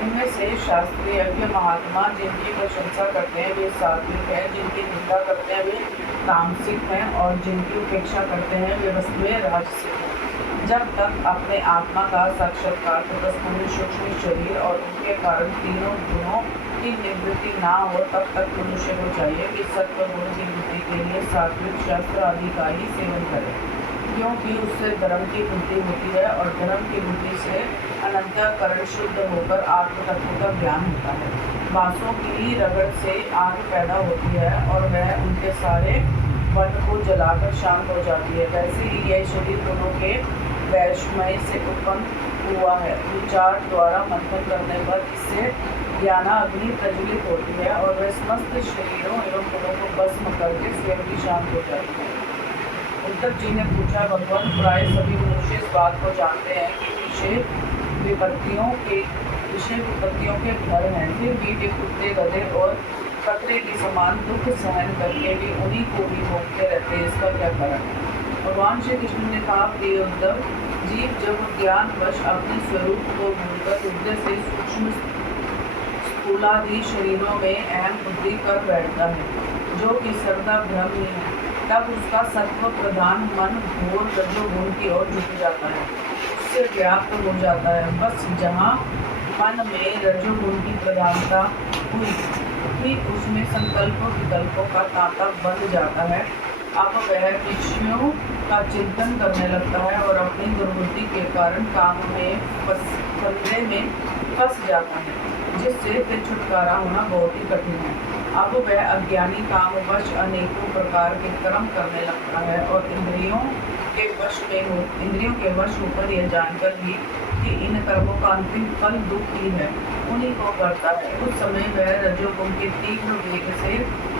इनमें से शास्त्रीय महात्मा जिनकी प्रशंसा करते हैं वे सात्विक हैं, जिनकी निंदा करते हैं वे तामसिक हैं और जिनकी उपेक्षा करते हैं वे वस्तुएं राजसिक हैं। जब तक अपने आत्मा का साक्षात्कार तटस्थ सूक्ष्म शरीर और उनके कारण तीनों गुणों की निवृत्ति ना हो तब तक मनुष्य को चाहिए कि सत्व गुण की वृद्धि के लिए सात्विक शास्त्र आदि का ही सेवन करे, क्योंकि उससे धर्म की वृद्धि होती है और धर्म की वृद्धि से अनंतकरण शुद्ध होकर आत्म तत्व का ज्ञान होता है। बांसों की रगड़ से आग पैदा होती है और वह उनके सारे वन को जलाकर शांत हो जाती है। वैसे ही यह शरीर दोनों के वैषमय से उत्पन्न हुआ है। विचार द्वारा मंथन करने पर इससे ज्ञानाग्नि प्रज्वलित होती है और वह समस्त शरीरों एवं गुणों को भस्म करके स्वयं भी शांत हो जाती है। उद्धव जी ने पूछा, भगवान, प्राय सभी मनुष्य इस बात को जानते हैं कि विषय विपत्तियों के घर हैं, फिर भी वे कुत्ते, गधे और कतरे के समान दुख सहन करके भी उन्हीं को ही भोगते रहते हैं। इसका क्या कारण है? भगवान श्री कृष्ण ने कहा, प्रिय उद्धव, जीव जब ज्ञानवश अपने स्वरूप को भूलकर हृदय से सूक्ष्म स्थूलादि शरीरों में अहम बुद्धि कर बैठता है, जो कि सर्वदा भ्रम ही है, तब उसका सत्व प्रधान मन घोर रजोगुण की ओर झुक जाता है, उससे व्याप्त हो जाता है। बस जहाँ मन में रजोगुण की प्रधानता हुई ठीक उसमें संकल्पों विकल्पों का तांता बंध जाता है। अब वह विषयों का चिंतन करने लगता है और अपनी दुर्बुद्धि के कारण काम में फंदे में फंस जाता है, जिससे फिर छुटकारा होना बहुत ही कठिन है। अब वह अज्ञानी कामवश अनेकों प्रकार के कर्म करने लगता है और इंद्रियों के वश होकर यह जानकर भी कि इन कर्मों का अंतिम फल दुख ही है, उन्हीं को करता है। उस समय वह रजोगुण के तीव्र वेग से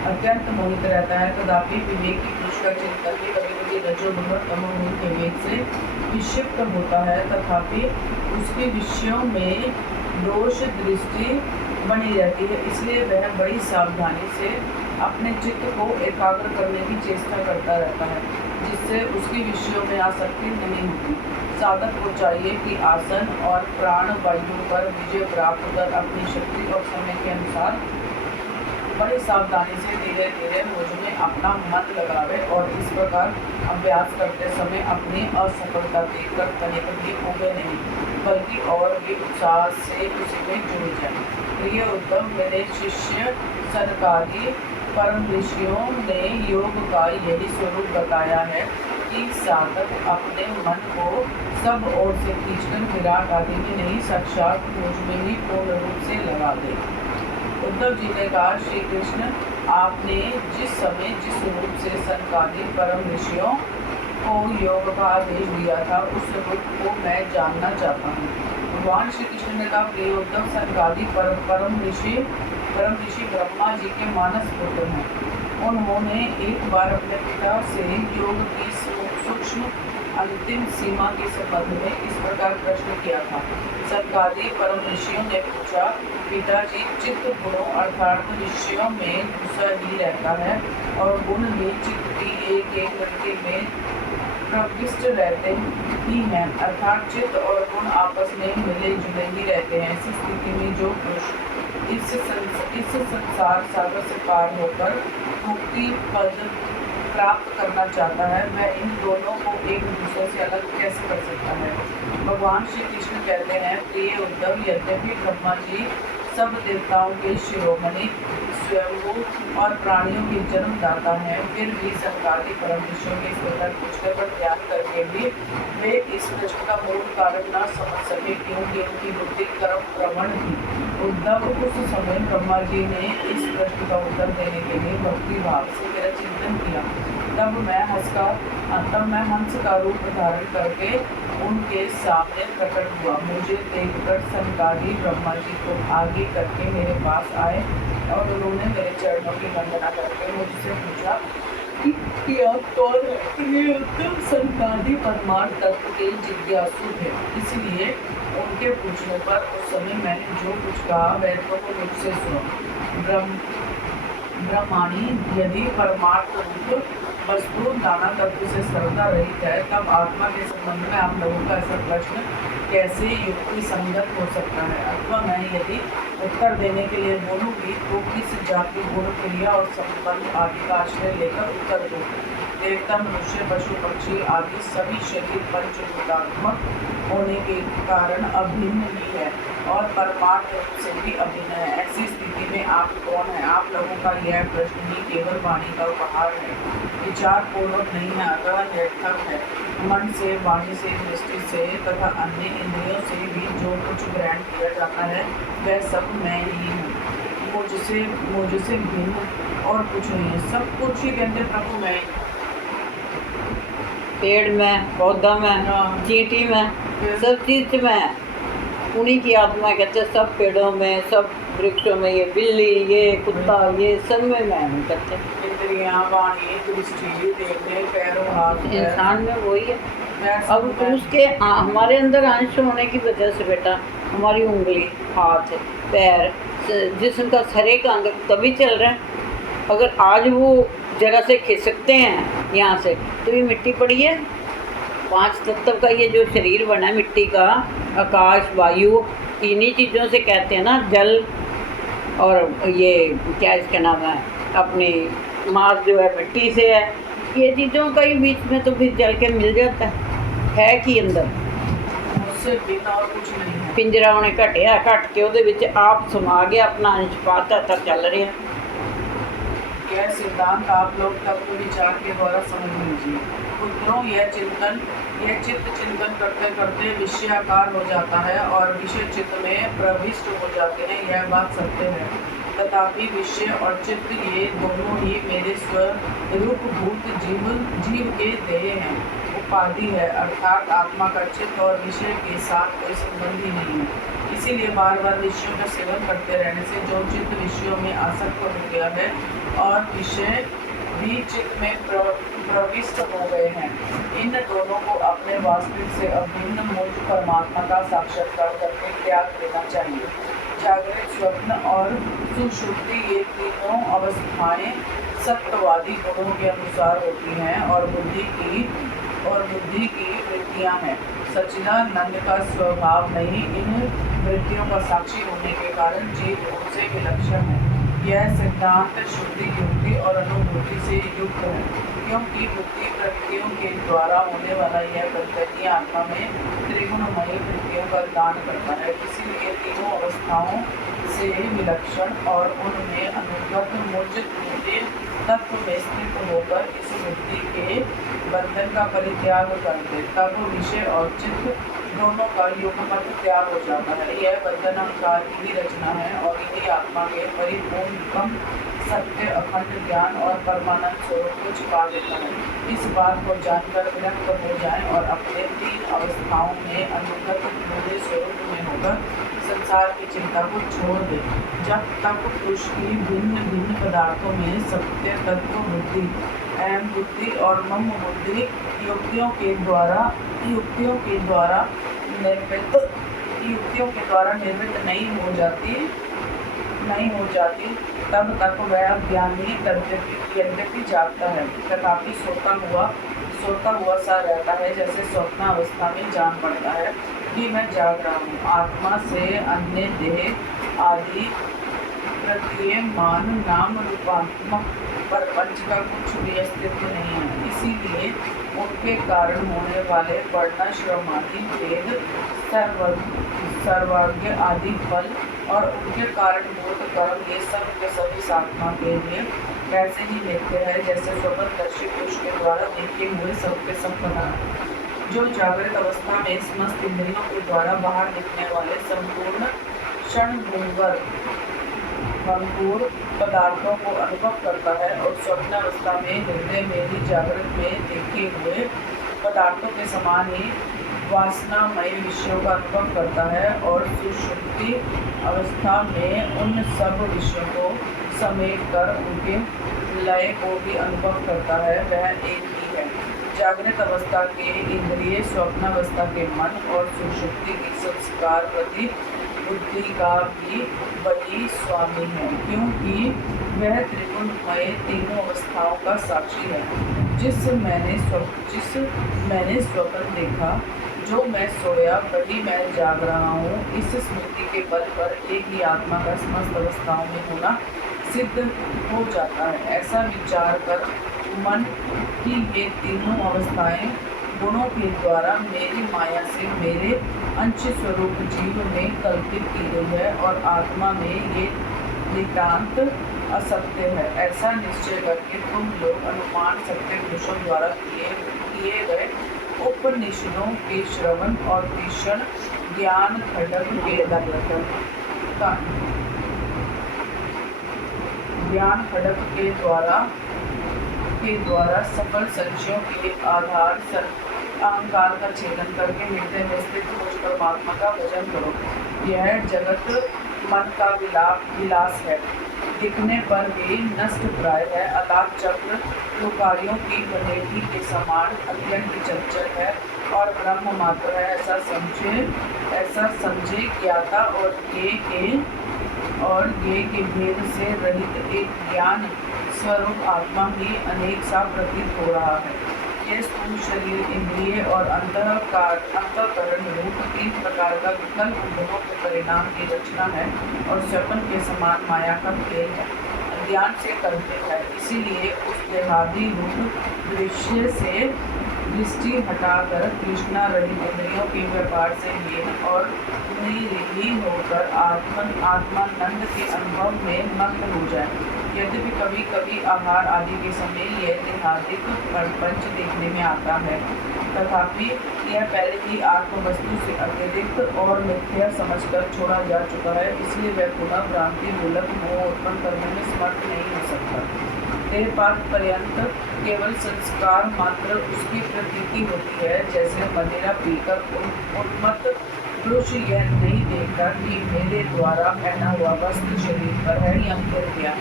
अत्यंत मोहित रहता है। तथापि विवेकी पुरुष का चिंतन भी कभी कभी रजोगुण और तमोगुण के वेग से विक्षिप्त होता है, तथापि उसके विषयों में दोष दृष्टि बनी रहती है। इसलिए वह बड़ी सावधानी से अपने चित्त को एकाग्र करने की चेष्टा करता रहता है, जिससे उसकी विषयों में आसक्ति नहीं होती। साधक को चाहिए कि आसन और प्राण वायु पर विजय प्राप्त कर अपनी शक्ति और समय के अनुसार बड़ी सावधानी से धीरे धीरे मुझ में अपना मन लगावे और इस प्रकार अभ्यास करते समय अपनी असफलता देखकर तनिक भी उगे नहीं, बल्कि और भी उत्साह से उसी में जुड़ जाए। प्रिय उद्धव, मेरे शिष्य सनकादि परम ऋषियों ने योग का यही स्वरूप बताया है कि साधक अपने मन को सब ओर से खींचकर विराट आदि में नहीं, साक्षात मुझ में ही पूर्ण रूप से लगा दे। उद्धव जी ने कहा, श्री कृष्ण, आपने जिस समय जिस रूप से सनकादि परम ऋषियों को योग का आदेश दिया था, उस रूप को मैं जानना चाहता हूँ। भगवान श्री कृष्ण ने कहा, प्रिय उद्धव, सनकादि परम ऋषि ब्रह्मा जी के मानस पुत्र हैं। उन्होंने एक बार अपने पिता से योग की सूक्ष्म अंतिम सीमा के संबंध में इस प्रकार प्रश्न किया था। सनकादि परम ऋषियों ने पूछा, पिताजी, चित्त गुणों अर्थात विषयों में घुसा ही रहता है और गुण भी चित्त की एक एक वृत्ति में प्रविष्ट रहते ही हैं, अर्थात चित्त और गुण आपस में मिले जुले ही रहते हैं। ऐसी स्थिति में जो पुरुष इस संसार सागर से पार होकर मुक्ति पद प्राप्त करना चाहता है, वह इन दोनों को एक दूसरे से अलग कैसे कर सकता है? भगवान श्री कृष्ण कहते हैं, प्रिय उद्धव, यद्यपि ब्रह्मा जी सब देवताओं के शिरोमणि स्वयंभू और प्राणियों के जन्मदाता हैं, फिर भी सनकादि परम ऋषियों के इस प्रकार पूछने पर ध्यान करके भी वे इस प्रश्न का मूल कारण न समझ सके, क्योंकि उनकी बुद्धि कर्म प्रवण थी। उद्धव, उस समय ब्रह्मा जी ने इस प्रश्न का उत्तर देने के लिए भक्ति भाव से मेरा चिंतन किया। तब मैं हंस का रूप धारण करके उनके सामने प्रकट हुआ। मुझे देखकर सनकादि ब्रह्मा जी को आगे करके मेरे पास आए और उन्होंने मेरे चरणों की वंदना करके मुझसे पूछा कि आप कौन हैं? उत्तम सनकादि परमार्थ तत्व के जिज्ञासु थे, इसलिए उनके पूछने पर उस समय मैंने जो कुछ कहा वह तो मुझसे सुनो। ब्रह्माणी, यदि परमार्थ रूप वस्तु नाना तत्व से सर्वदा रहित है, तब आत्मा के संबंध में आप लोगों का ऐसा प्रश्न कैसे युक्ति संगत हो सकता है। अथवा मैं यदि उत्तर देने के लिए बोलूँगी तो किस जाति गुण क्रिया और संबंध आदि का आश्रय लेकर उत्तर दूँ। देवता मनुष्य पशु पक्षी आदि सभी शरीर पंचभूतात्मक होने के कारण अभिन्न ही है और परमार्थ रूप से भी अभिन्न है। ऐसी स्थिति में आप कौन है? आप लोगों का यह प्रश्न ही केवल वाणी का उपहार है, विचार पूर्वक नहीं है, अतः निरर्थक है। मन से, वाणी से, दृष्टि से तथा अन्य इंद्रियों से भी जो कुछ ग्रहण किया जाता है वह सब मैं ही हूँ। मुझसे भिन्न और कुछ नहीं है। सब कुछ ही कहते प्रभु मैं ही। पेड़ में, पौधा में, हाँ। चींटी में, सब चीज में उन्हीं की आत्मा कहते हैं। सब पेड़ों में, सब वृक्षों में, ये बिल्ली, ये कुत्ता, ये सब में मैं हूँ कहते हैं। इंद्रियाँ, वाणी, दृष्टि, देखने, पैरों, हाथ, इंसान में वही है। वैसे अब उसके हमारे अंदर अंश होने की वजह से बेटा हमारी उंगली, हाथ, पैर, जिस्म का हरेक अंग तभी चल रहा है। अगर आज वो जरा से खिसकते हैं यहाँ से तो ये मिट्टी पड़ी है। 5 तत्व का ये जो शरीर बना है मिट्टी का, आकाश, वायु, इन्हीं चीज़ों से कहते हैं ना, जल और ये क्या इसका नाम है, अपनी मांस जो है मिट्टी से है। ये चीज़ों का ही बीच में तो फिर जल के मिल जाता है कि अंदर उससे बिना और कुछ नहीं है। पिंजरा उन्हें घटिया, घट के ਉਹਦੇ ਵਿੱਚ आप समा गया, अपना अंश पाता तक चल रहे हैं। यह सिद्धांत आप लोग तत्व विचार के द्वारा समझ लीजिए। पुत्रों, यह चित्त चिंतन करते करते विषयाकार हो जाता है और विषय चित्त में प्रविष्ट हो जाते हैं, यह बात सत्य है। तथापि विषय और चित्त ये दोनों ही मेरे स्वरूप भूत जीव के देह हैं, उपाधि है, अर्थात आत्मा का चित्त और विषय के साथ कोई संबंध ही नहीं है। इसीलिए बार बार विषयों का सेवन करते रहने से जो चित्त विषयों में आसक्त हो गया है और विषय भी चित्त में प्रविष्ट हो गए हैं, इन दोनों को अपने वास्तविक से अभिन्न मूल परमात्मा का साक्षात्कार करके त्याग देना चाहिए। जागृत, स्वप्न और सुषुप्ति ये तीनों अवस्थाएं सत्यवादी गुणों के अनुसार होती हैं और बुद्धि की वृत्तियां हैं। सच्चिदानंद का स्वभाव नहीं, इन वृत्तियों का साक्षी होने के कारण जीव उनसे विलक्षण है। यह सिद्धांत शुद्धि, युक्ति और अनुभूति से युक्त है, क्योंकि बुद्धि प्रवृत्तियों के द्वारा होने वाला यह प्रत्यक्ष आत्मा में त्रिगुणमयी वृत्तियों का दान करता है। इसीलिए तीनों अवस्थाओं से विलक्षण और उनमें अनुगत मूर्त तत्व में स्थित होकर इस वृत्ति के बंधन का परित्याग कर दे, तब विषय और चित्त दोनों का युगपत त्याग हो जाता है। यह बंधन अहंकार की ही रचना है और यही आत्मा के परिपूर्ण सत्य, अखंड ज्ञान और परमानंद स्वरूप को छिपा देता है। इस बात को जानकर विरक्त हो जाएं और अपने 3 अवस्थाओं में अनुगत पूरे स्वरूप में होकर संसार की चिंता को छोड़ दे। जब तक उसकी भिन्न भिन्न पदार्थों में सत्य तत्व बुद्धि, अहम बुद्धि और मम बुद्धि युक्तियों के द्वारा निर्मित नहीं हो जाती तब तक वह ज्ञानी यद्यपि जागता है तथापि सोता हुआ सा रहता है, जैसे स्वप्नावस्था में जान पड़ता है कि मैं जाग रहा हूँ। आत्मा से अन्य देह आदि प्रतीयमान नाम रूपात्मक प्रपंच का कुछ भी अस्तित्व नहीं है। इसीलिए उनके कारण होने वाले वर्ण, श्रम आदि भेद, सर्वज्ञ आदि फल और उनके कारण भूत कर्म, ये सब के सभी आत्मा के लिए वैसे ही मिलते हैं जैसे स्वप्नदर्शी पुरुष के द्वारा देखे हुए सबके सब पदार्थ। जो जागृत अवस्था में समस्त इंद्रियों के द्वारा बाहर दिखने वाले संपूर्ण भंगुर पदार्थों को अनुभव करता है और स्वप्नावस्था में हृदय में भी जागृत में देखे हुए पदार्थों के समान ही वासनामय विषयों का अनुभव करता है और सुषुप्ति अवस्था में उन सब विषयों को समेट कर उनके लय को भी अनुभव करता है, वह एक ही है। जागृत अवस्था के इंद्रिय, स्वप्नावस्था के मन और सुषुप्ति की संस्कार प्रति बुद्धि का भी वही स्वामी है, क्योंकि वह त्रिगुणमय तीनों अवस्थाओं का साक्षी है। जिस मैंने स्वप्न देखा, जो मैं सोया वही मैं जाग रहा हूँ। इस स्मृति के बल पर एक ही आत्मा का समस्त अवस्थाओं में होना सिद्ध हो जाता है। ऐसा विचार कर मन की ये तीनों अवस्थाएं गुणों के द्वारा मेरी माया से मेरे अंश स्वरूप जीव में कल्पित की गई है और आत्मा में ये नितांत असत्य है। ऐसा निश्चय करके तुम लोग अनुमान सत्य पुरुषों द्वारा किए गए उपनिषदों के श्रवण और तीक्ष्ण ज्ञान खड्ग के द्वारा सफल संशयों के आधार अहंकार का छेदन करके हृदय में स्थित उस परमात्मा का भजन करो। यह जगत मन का विलास है, दिखने पर भी नष्ट प्राय है। अलाप चक्र लुकारियों की बनेठी के समान अत्यंत चंचल है और ब्रह्म मात्र है। ऐसा समझे ज्ञाता और ये के भेद से रहित एक ज्ञान स्वरूप आत्मा ही अनेक सा प्रतीत हो रहा है। ये स्थूल शरीर, इंद्रिय और अंतःकरण रूप तीन प्रकार का विकल्प गुणों के परिणाम की रचना है और स्वप्न के समान माया का खेल है, ज्ञान से कल्पित है। इसीलिए उस देहादि रूप दृश्य से दृष्टि हटाकर कृष्णा रहित इंद्रियों के व्यापार से लीन और निरीह होकर आत्मानंद के अनुभव में मग्न हो जाए। यद्यपि कभी कभी आहार आदि के समय यह देहादिक प्रपंच देखने में आता है, तथापि यह पहले ही आत्म वस्तु से अतिरिक्त और मिथ्या समझकर छोड़ा जा चुका है। इसलिए वह पुनः भ्रांति मूलक मोह उत्पन्न करने में समर्थ नहीं हो सकता। देहपात पर्यंत केवल संस्कार मात्र उसकी प्रतीति होती है। जैसे मदिरा पीकर उन्मत्त पुरुष यह नहीं देखता कि मेरे द्वारा पहना हुआ वस्त्र शरीर पर है या गिर गया,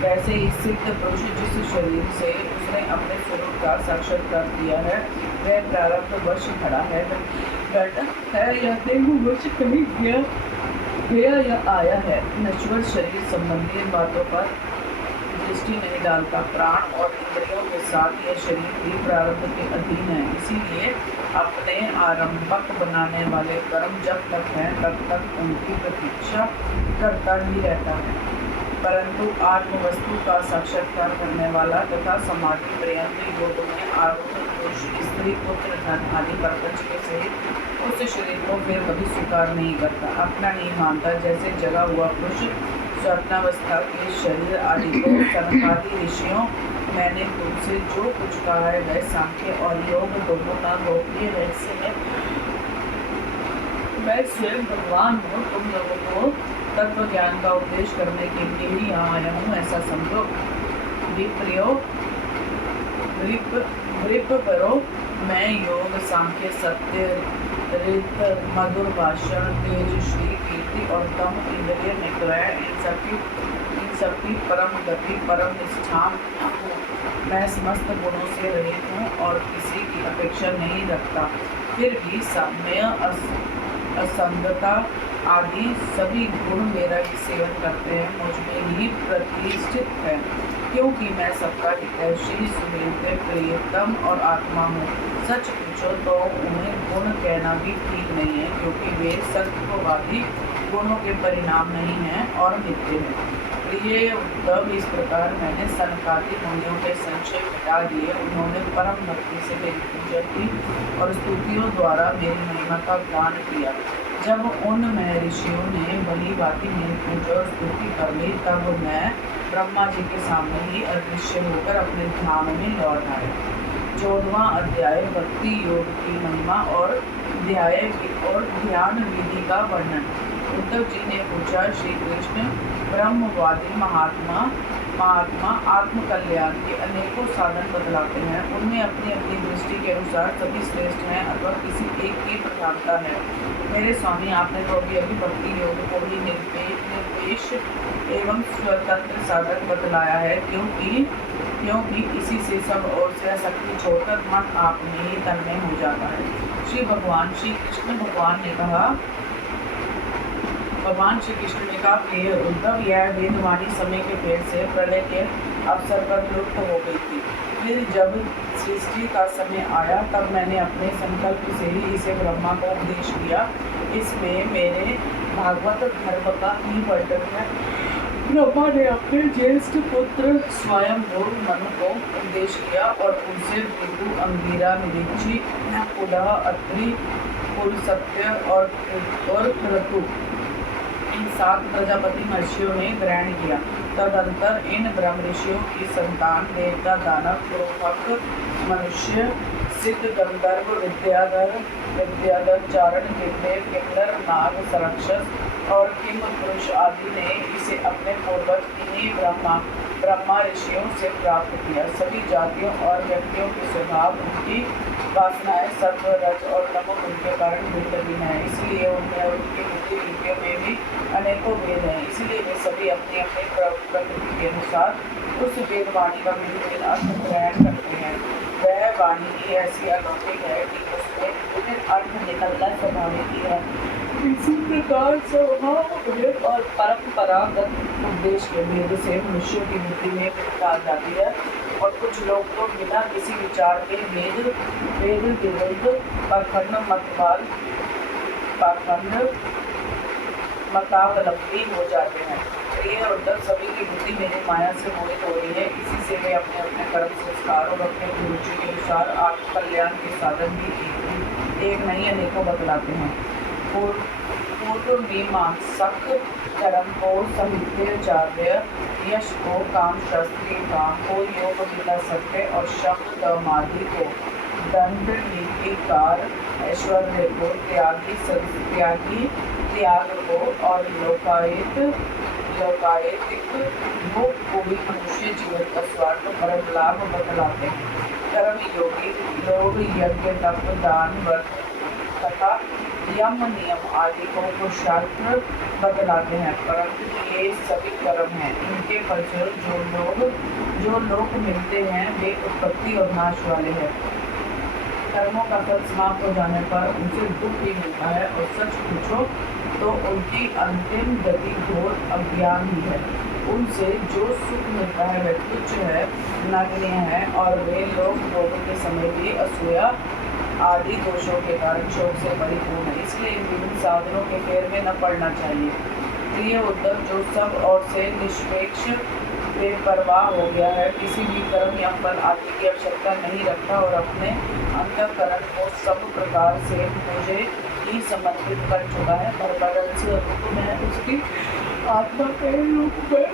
वैसे ही सिद्ध पुरुष जिस शरीर से उसने अपने स्वरूप का साक्षात्कार किया है वह प्रारब्ध वश खड़ा है, बैठा है या देह वश कहीं गया या आया है। नश्वर शरीर संबंधी बातों पर दृष्टि नहीं डालता। प्राण और इंद्रियों के साथ यह शरीर भी प्रारब्ध के अधीन है। इसीलिए अपने आरंभक बनाने वाले कर्म जब तक हैं तब तक उनकी प्रतीक्षा करता ही रहता है, परंतु आत्म वस्तु का साक्षात्कार करने वाला तथा समाधि पर्यंत योग में आरूढ़ पुरुष स्त्री पुत्र धन आदि प्रपंच के सहित उस शरीर को फिर कभी स्वीकार नहीं करता, अपना नहीं मानता। जैसे जगा हुआ पुरुष स्वप्नावस्था के शरीर आदि को सनकादि ऋषियों मैंने तुमसे जो कुछ कहा है वह सांख्य और योग दोनों का लोकप्रिय रहस्य है। मैं स्वयं भगवान हूँ, तुम लोगों को तत्व ज्ञान का उपदेश करने के लिए ही यहाँ आया हूँ, ऐसा समझो। वृप करो, मैं योग सांख्य सत्य रित मधुर भाषण तेज श्री कीर्ति और तम इंद्रिय निग्रह इन सबकी परम गति परम निष्ठा हूँ। मैं समस्त गुणों से रहित हूँ और किसी की अपेक्षा नहीं रखता, फिर भी साम्य असंगता आदि सभी गुण मेरा ही सेवन करते हैं, मुझ में ही प्रतिष्ठित है, क्योंकि मैं सबका हितैषी सुहृदय प्रियतम और आत्मा हूँ। सच पूछो तो उन्हें गुण कहना भी ठीक नहीं है, क्योंकि वे सत्ववादी गुणों के परिणाम नहीं हैं और मिथ्य हैं। प्रिय उद्धव, इस प्रकार मैंने सनकादि मुनियों के संशय मिटा दिए। उन्होंने परम भक्ति से मेरी पूजा की और स्तुतियों द्वारा मेरी महिमा का गान किया। जब उन महर्षियों ने भली भांति मेरी पूजा और स्तुति कर ली, तब मैं ब्रह्मा जी के सामने ही अदृश्य होकर अपने ध्यान में लौट आया। 14वां अध्याय भक्ति योग की महिमा और ध्यान विधि का वर्णन। उद्धव जी ने पूछा, श्री कृष्ण ब्रह्मवादी महात्मा आत्म कल्याण के अनेकों साधन बतलाते हैं, उनमें अपनी अपनी दृष्टि के अनुसार सभी श्रेष्ठ हैं अथवा किसी एक की प्रधानता है। मेरे स्वामी, आपने तो अभी भक्ति योग को ही निर्देश एवं स्वतंत्र साधक बतलाया है, क्योंकि इसी से सब ओर से शक्ति छोड़कर मन आप में ही तन्मय हो जाता है। श्री कृष्ण भगवान ने कहा, भगवान श्री कृष्ण ने कहा, प्रिय उद्धव, यह वेदवाणी समय के भेद से प्रलय के अवसर पर लुप्त हो गई थी। फिर जब सृष्टि का समय आया तब मैंने अपने संकल्प से ही इसे ब्रह्मा को उपदेश किया। इसमें मेरे भागवत धर्म का ही वर्णन है। ब्रह्मा ने अपने ज्येष्ठ पुत्र स्वयं मनु को उपदेश किया और उनसे भृगु, अंगिरा, मरीचि, पुलह, अत्रि, पुलस्त्य और क्रतु इन 7 प्रजापति महर्षियों ने ग्रहण किया। तदंतर इन ब्रह्म ऋषियों की संतान देवता, दानव, पुरोहक, मनुष्य, सिद्ध, गंधर्व, विद्याधर, चारण, किन्नर, किन्नर, नाग, सरक्षस और किम पुरुष आदि ने इसे अपने पूर्वज इन्हीं ब्रह्मा ऋषियों से प्राप्त किया। सभी जातियों और व्यक्तियों के स्वभाव, उनकी वासनाएं, सत्व, रज और तमो उनके कारण भिन्न भिन्न है। इसलिए उनमें और उनकी बुद्धि वृत्तियों में भी अनेकों भेद हैं। इसलिए वे सभी अपनी अपनी प्रकृति के अनुसार उस वेद वाणी का भिन्न भिन्न अर्थ ग्रहण करते हैं। वह वाणी ही ऐसी अलौकिक है कि उसमें विभिन्न अर्थ निकलना स्वाभाविक ही है। इसी प्रकार स्वभाव और परंपरागत उद्देश्य के भेद से मनुष्यों की बुद्धि में भिन्नता आ जाती है और कुछ लोग तो बिना किसी विचार के वेद विरुद्ध मतावलंबी हो जाते हैं। प्रिय उद्धव, सभी की बुद्धि मेरी माया से मोहित हो रही है। इसी से वे अपने अपने कर्म संस्कार और अपने रुचि के अनुसार आत्मकल्याण के साधन भी एक नहीं अनेकों बतलाते हैं। पूर्व मीमांसक धर्म को साहित्याचार्य, यश को कामशास्त्री, काम को योग विद्या सत्य और शब्द दमादि को, दंड नीतिकार, ऐश्वर्य को, त्याग को और लोकायतिक भोग को भी मनुष्य जीवन का स्वार्थ परम लाभ बतलाते हैं। कर्म योगी लोग यज्ञ, तप, दान, व्रत तथा यम नियम आदि को पुरुषार्थ बतलाते हैं, परंतु ये सभी कर्म हैं। इनके फलस्वरूप जो लोग मिलते हैं वे उत्पत्ति और नाश वाले हैं। कर्मों का फल समाप्त हो जाने पर उनसे दुख ही मिलता है और सच पूछो तो उनकी अंतिम गति घोर अज्ञान ही है। उनसे जो सुख मिलता है वह तुच्छ है, नगण्य है और वे लोग भोगों के समय भी असूया आदि दोषों के कारण शोक से परिपूर्ण है। इसलिए इन विभिन्न साधनों के फेर में न पड़ना चाहिए। प्रिय उद्धव, जो सब ओर से निष्पेक्ष बेपरवाह हो गया है, किसी भी कर्म या फल आदि की आवश्यकता नहीं रखता और अपने अंतःकरण को सब प्रकार से मुझे ही समर्पित कर चुका है, पर बदल से रूप में उसकी आत्मा के रूप में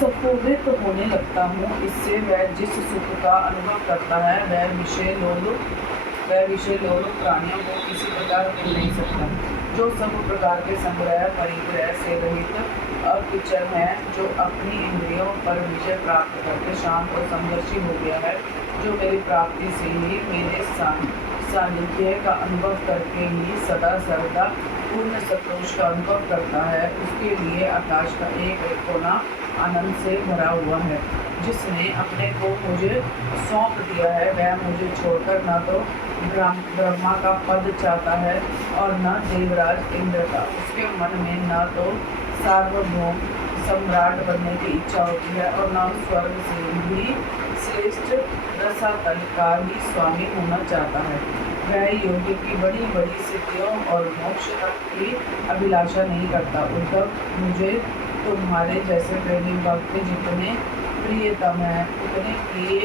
सपोदित होने लगता हूँ। इससे वह जिस सुख का अनुभव करता है वह विषय लोलुप प्राणियों को किसी प्रकार मिल नहीं सकता। जो सब प्रकार के संग्रह परिग्रह से रहित अकिचन है, जो अपनी इंद्रियों पर विजय प्राप्त करके शांत और संघर्षी हो गया है, जो मेरी प्राप्ति से ही मेरे सानिध्य का अनुभव करके ही सदा सर्वदा पूर्ण संतोष का अनुभव करता है, उसके लिए आकाश का एक एक कोना आनंद से भरा हुआ है। जिसने अपने को मुझे सौंप दिया है वह मुझे छोड़कर न तो ब्रह्मा का पद चाहता है और न देवराज इंद्र का। उसके मन में न तो सार्वभौम सम्राट बनने की इच्छा होती है और न स्वर्ग से भी श्रेष्ठ रसातल का ही स्वामी होना चाहता है। वह योगी की बड़ी बड़ी सिद्धियों और मोक्ष तक की अभिलाषा नहीं करता। उद्धव, मुझे तुम्हारे जैसे प्रेमी भक्त जितने प्रियतम है उतने प्रिय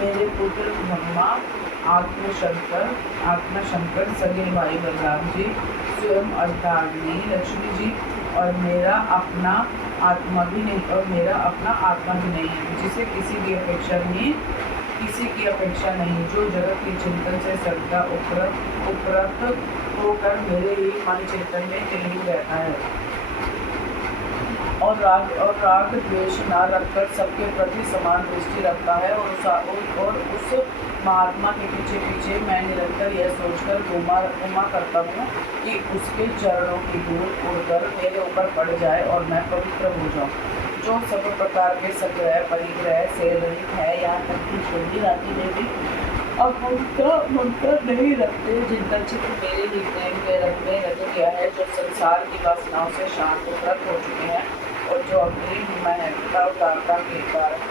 मेरे पुत्र ब्रह्मा, आत्मशंकर, सगे भाई बलराम जी, स्वयं अर्धाग्नि लक्ष्मी जी और मेरा अपना आत्मा भी नहीं है, जिसे किसी की अपेक्षा नहीं, जो जगत के चिंतन से सर्वदा उपरत होकर मेरे ही मन चिंतन में केंद्रित रहता है और राग द्वेष न रखकर सबके प्रति समान दृष्टि रखता है और उस महात्मा के पीछे मैं निरंतर यह सोचकर घूमा करता हूँ कि उसके चरणों की धूल उड़कर मेरे ऊपर पड़ जाए और मैं पवित्र हो जाऊँ। जो सब प्रकार के संग्रह परिग्रह से रहित है, यहाँ तक कि शुद्धि रात्रि देवी अब ममता नहीं रखते जिनका चित्र मेरे ही प्रेम में रखने लग गया है, जो संसार की वासनाओं से शांत उपरत हो चुके हैं और जो अपनी महत्ता उदारता के कारण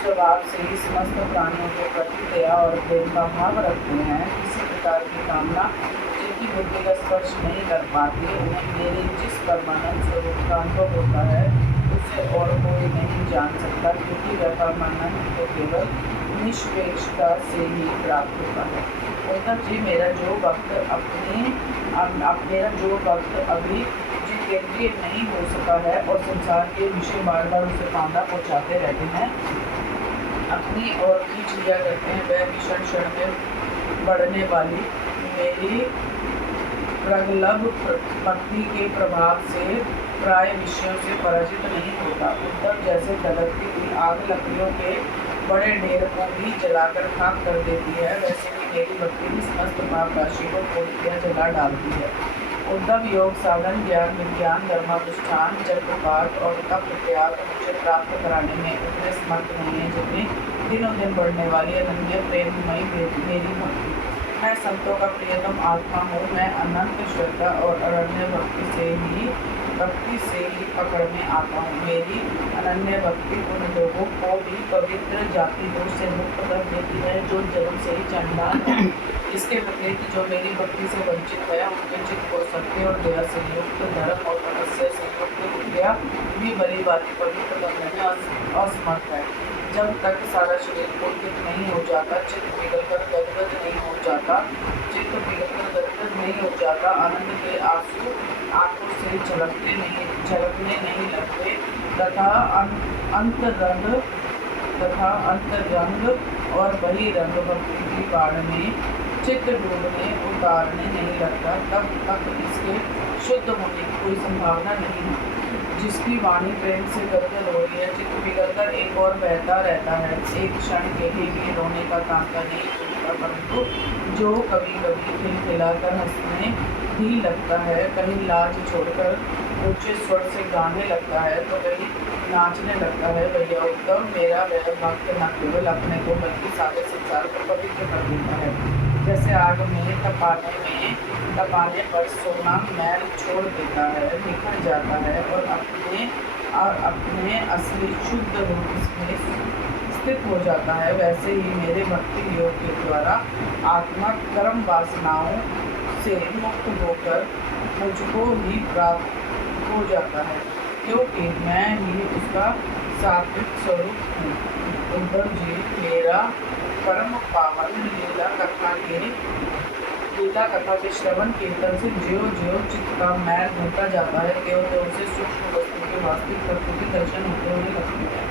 स्वभाव से ही समस्त प्राणियों के प्रति दया और प्रेम का भाव रखते हैं। किसी प्रकार की कामना जिनकी बुद्धि का स्पर्श नहीं कर पाती, उन्हें मेरे जिस परमानंद स्वरूप का अनुभव होता है उसे और कोई नहीं जान सकता, क्योंकि वह परमानंद तो केवल निष्पेक्षता से ही प्राप्त होता है। मतलब जी मेरा जो वक्त अभी जितेंद्रिय नहीं हो सका है और संसार के विषय बार बार उसे कांदा पहुँचाते रहते हैं, अपनी ओर खींच लिया करते हैं, वह भीषण क्षण में बढ़ने वाली मेरी प्रगल्भ भक्ति के प्रभाव से प्राय विषयों से पराजित नहीं होता। उद्धव जैसे दगकती हुई आग लकड़ियों के बड़े ढेर को भी जलाकर खाक कर देती है, वैसे ही मेरी भक्ति की समस्त पाप राशि को पूर्णतः जला डालती है। उद्धव योग साधन ज्ञान विज्ञान धर्मानुष्ठान जपपाठ और तप त्याग मुझे प्राप्त कराने में उतने समर्थ नहीं है जितने दिनों दिन बढ़ने वाली अनन्य प्रेममयी मेरी भक्ति। मैं संतों का प्रियतम आत्मा हूँ। मैं अनंत श्रद्धा और अरण्य भक्ति से ही पकड़ में आता हूँ। मेरी अनन्य भक्ति उन लोगों को भी पवित्र जाति दोष से मुक्त कर देती है जो जन्म से ही चंडाल है। इसके विपरीत जो मेरी भक्ति से वंचित है, उनके चित्त को सत्य और दया से युक्त, धर्म और तपस्या से युक्त विद्या भी भली भांति पवित्र करने में असमर्थ है। जब तक सारा शरीर पुलकित नहीं हो जाता, चित्त पिघलकर गदगद नहीं हो जाता, आनंद के आंसू आंखों से झलकने नहीं लगते तथा अंतरंग और बहिरंग भक्ति की बाढ़ में चित्त डूबने उतारने नहीं लगता, तब तक इसके शुद्ध होने की कोई संभावना नहीं है। जिसकी वाणी प्रेम से गदगद हो रही है, चित्त पिघलकर एक और बहता रहता है, एक क्षण के लिए रोने का तांता नहीं टूटता, परंतु जो कभी कभी खिलखिलाकर हंसने ही लगता है, कहीं लाज छोड़कर ऊंचे स्वर से गाने लगता है तो कहीं नाचने लगता है, भैया उद्धव मेरा वह भक्त न केवल अपने को बल्कि सारे संसार को पवित्र कर देता है। जैसे आग में तपाने पर सोना मैल छोड़ देता है, निखर जाता है और अपने असली शुद्ध रूप में स्थित हो जाता है, वैसे ही मेरे भक्ति योग के द्वारा आत्मा कर्म वासनाओं से मुक्त होकर मुझको ही प्राप्त हो जाता है, क्योंकि मैं ही उसका सात्विक स्वरूप हूँ। उद्धव जी मेरा परम पावन लीला कथा के श्रवण कीर्तन से ज्यो ज्यो चित्त का मैल धोता जाता है, त्यों त्यों से सूक्ष्म वस्तु के वास्तविक प्रकृति दर्शन होते होने लगते हैं।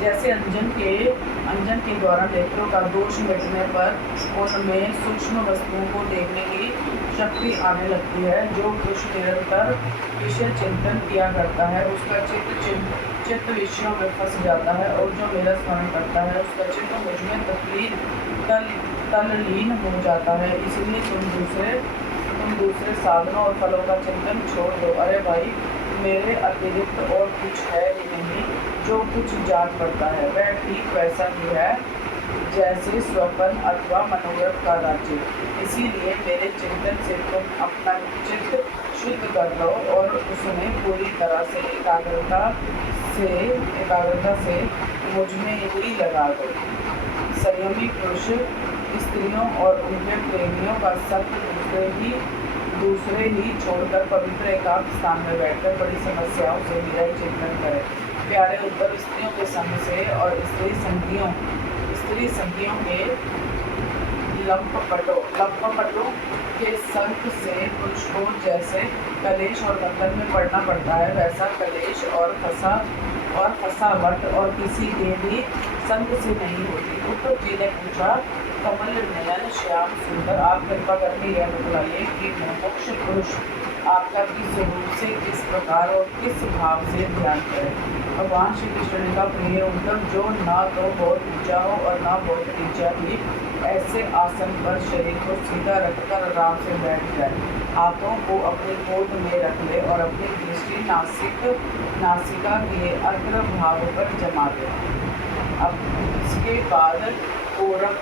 जैसे अंजन के द्वारा नेत्रों का दोष मिटने पर उनमें सूक्ष्म वस्तुओं को देखने की शक्ति आने लगती है। जो पुरुष निरंतर विषय चिंतन किया करता है उसका चित्त विषयों में फंस जाता है, और जो मेरा स्मरण करता है उसका चित्त मुझ में तल्लीन हो जाता है। इसलिए तुम दूसरे साधनों और फलों का चिंतन छोड़ दो। अरे भाई, मेरे अतिरिक्त और कुछ है ही नहीं। जो कुछ जान पड़ता है वह ठीक वैसा ही है जैसे स्वप्न अथवा मनोरथ का राज्य। इसीलिए मेरे चिंतन से तुम अपना चित्त शुद्ध कर लो और उसमें पूरी तरह से एकाग्रता से मुझ में ही लगा दो। संयमी पुरुष स्त्रियों और उनके प्रेमियों का सत्य दूसरे ही छोड़कर पवित्र एकांत स्थान में बैठकर बड़ी समस्याओं से मेरा ही चिंतन करें। प्यारे उद्धव, स्त्रियों के संग से और स्त्री संगियों के लंपटों के संग से पुरुष को जैसे कलेश और बंधन में पड़ना पड़ता है, वैसा कलेश और फसावट और किसी के भी संग से नहीं होती। उद्धव जी ने पूछा, कमल नयन श्याम सुंदर, आप कृपा करके यह बतलाइए कि मुमुक्ष पुरुष आपका किस रूप से, किस प्रकार और किस भाव से ध्यान करें। भगवान श्री कृष्ण ने कहा, प्रिय उद्धव, जो ना तो बहुत ऊंचा हो और ना बहुत नीचा ही, ऐसे आसन पर शरीर को सीधा रखकर आराम से बैठ जाए, हाथों को अपने गोद में रख ले और अपनी दृष्टि नासिका के अग्र भाव पर जमा दे। अब इसके बाद पूरक,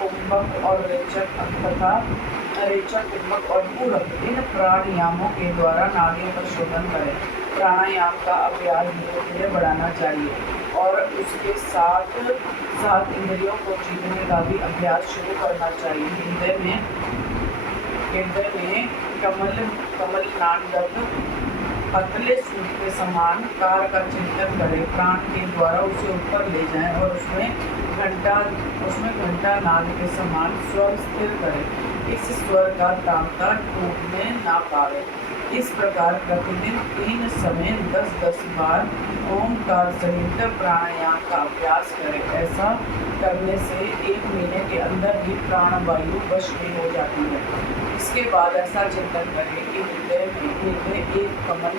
कुंभक और रेचक तथा रेचक, कुंभक और पूरक, इन प्राणायामों के द्वारा नाड़ियों का शोधन करें। प्राणायाम का अभ्यास धीरे धीरे बढ़ाना चाहिए और उसके साथ साथ इंद्रियों को जीतने का भी अभ्यास शुरू करना चाहिए। हृदय में कमल नाटक पतले सूत के समान कार का चिंतन करें। प्राण के द्वारा उसे ऊपर ले जाएं और उसमें घंटा नाद के समान स्वर स्थिर करें। इस स्वर का तांता टूटने ना पावे। इस प्रकार प्रतिदिन 3 समय 10-10 बार ओमकार सहित प्राणायाम का अभ्यास करें। ऐसा करने से 1 महीने के अंदर ही प्राणवायु वश में हो जाती है। इसके बाद ऐसा चिंतन करें कि हृदय एक कमल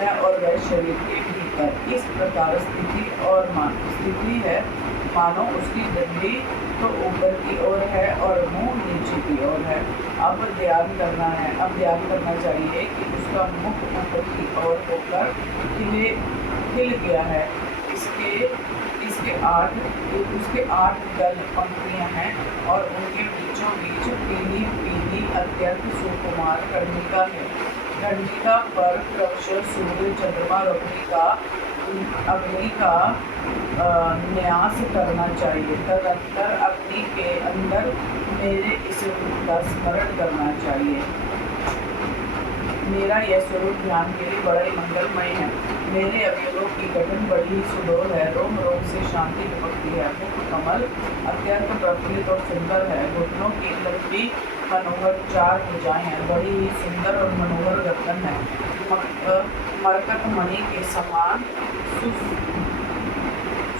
है और वह शरीर के भीतर इस प्रकार स्थिति है मानो उसकी डंडी तो ऊपर की ओर है और मुंह नीचे की ओर है। अब ध्यान करना चाहिए कि उसका मुख ऊपर की ओर होकर खिल गया है। उसके 8 दल पंक्तियां हैं और उनके बीचों बीच पीली अत्यंत सुकुमार कर्णिका है। कर्णिका पर क्रमशः सूर्य, चंद्रमा और अग्नि का न्यास करना चाहिए। तदंतर अग्नि के अंदर मेरे इस रूप का स्मरण करना चाहिए। मेरा यह स्वरूप ध्यान के लिए बड़ा ही मंगलमय है। मेरे अवयवों की गठन बड़ी ही सुडौल है। रोम रोम से शांति निपटती है। मुख कमल अत्यंत प्रफुल्लित और सुंदर है। घुटनों की लंबी मनोहर 4 भुजाएं हैं। बड़ी ही सुंदर और मनोहर गर्दन है। मरकत मणि के समान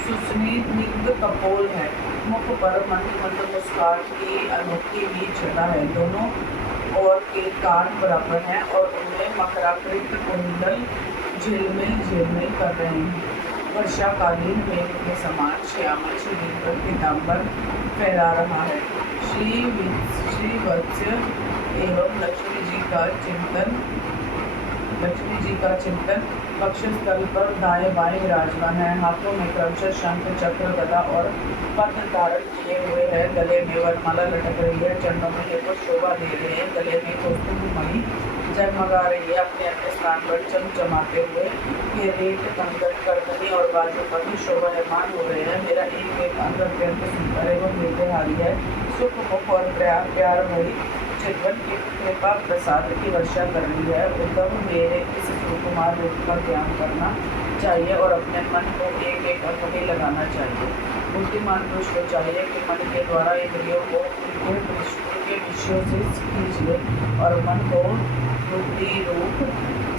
सुस्निग्ध कपोल है। मुख पर मंद मुस्कान की अनोखी भी छटा है। दोनों और के कान बराबर हैं और उनमें मकराकृत कुंडल झिलमिल कर रहे हैं। वर्षाकालीन मेघ के समान श्यामल शरीर पर पीताम्बर फहरा रहा है। श्री वत्स एवं लक्ष्मी जी का चिंतन वक्षस्थल पर दाएं बाएं विराजमान है। हाथों में क्रमशः शंख, चक्र, गदा और पद्म धारण किए हुए है। गले में वरमाला लटक रही है। चरणों में ये शोभा दे रहे हैं। गले में कौस्तुभ मणि जगमगा रही है। अपने अपने स्थान पर चमचमाते हुए ये रेट, कंगन, करदनी और बाजू पर भी शोभायमान हो रहे हैं। मेरा एक अंग अत्यंत सुंदर एवं निर्देहारी है। सुख, मुख और प्यार भरी चितवन की कृपा प्रसाद की वर्षा कर रही है। उद्धव मेरे इस सुकुमार रूप का ध्यान करना चाहिए और अपने मन को एक अंग में लगाना चाहिए। बुद्धिमान पुरुष को चाहिए कि मन के द्वारा इंद्रियों को उनके विषयों से खींचे और मन को बुद्धि रूप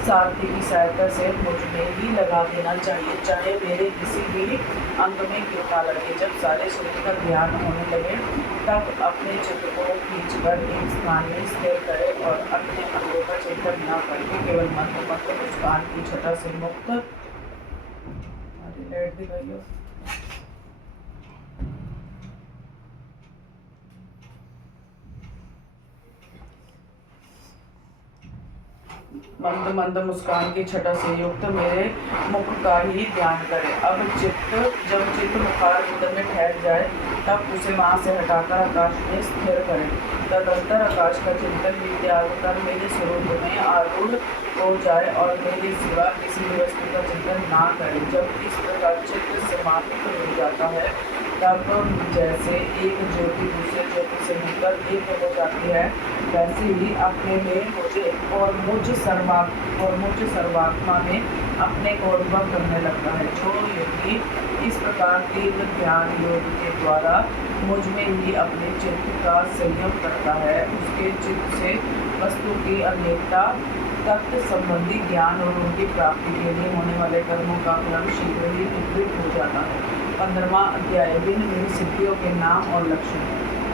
सारथी की सहायता से मुझ में ही लगा देना चाहिए, चाहे मेरे किसी भी अंग में क्यों लगे। जब सारे शरीर का ध्यान होने लगे तब अपने चित्त को खींचकर एक स्थान में स्थिर करे और अपने अंगों का चिंतन न करके केवल मंत्र मुस्कान की छटा से मुक्त दिखाइए। मंद मुस्कान की छटा से युक्त मेरे मुख का ही ध्यान करें। अब जब चित्त मुखारविंद में ठहर जाए तब उसे वहाँ से हटाकर आकाश में स्थिर करें। तदंतर आकाश का चिंतन भी त्याग कर मेरे स्वरूप में आरूढ़ हो जाए और मेरे सिवा किसी भी वस्तु का चिंतन ना करें। जब इस प्रकार चित्त समाप्त हो जाता है तब जैसे एक ज्योति दूसरे ज्योति से मिलकर एक हो जाती है, वैसे ही अपने में मुझ सर्वात्मा में अपने को अनुभव करने लगता है। जो योगी इस प्रकार तीव्र ध्यान योग के द्वारा मुझ में ही अपने चित्त का संयम करता है, उसके चित्त से वस्तु की अनेकता तत्व संबंधी ज्ञान और उनकी प्राप्ति के लिए होने वाले कर्मों का क्रम शीघ्र ही विपरीत हो जाता है। 15वां अध्याय भिन्न सिद्धियों के नाम और लक्षण।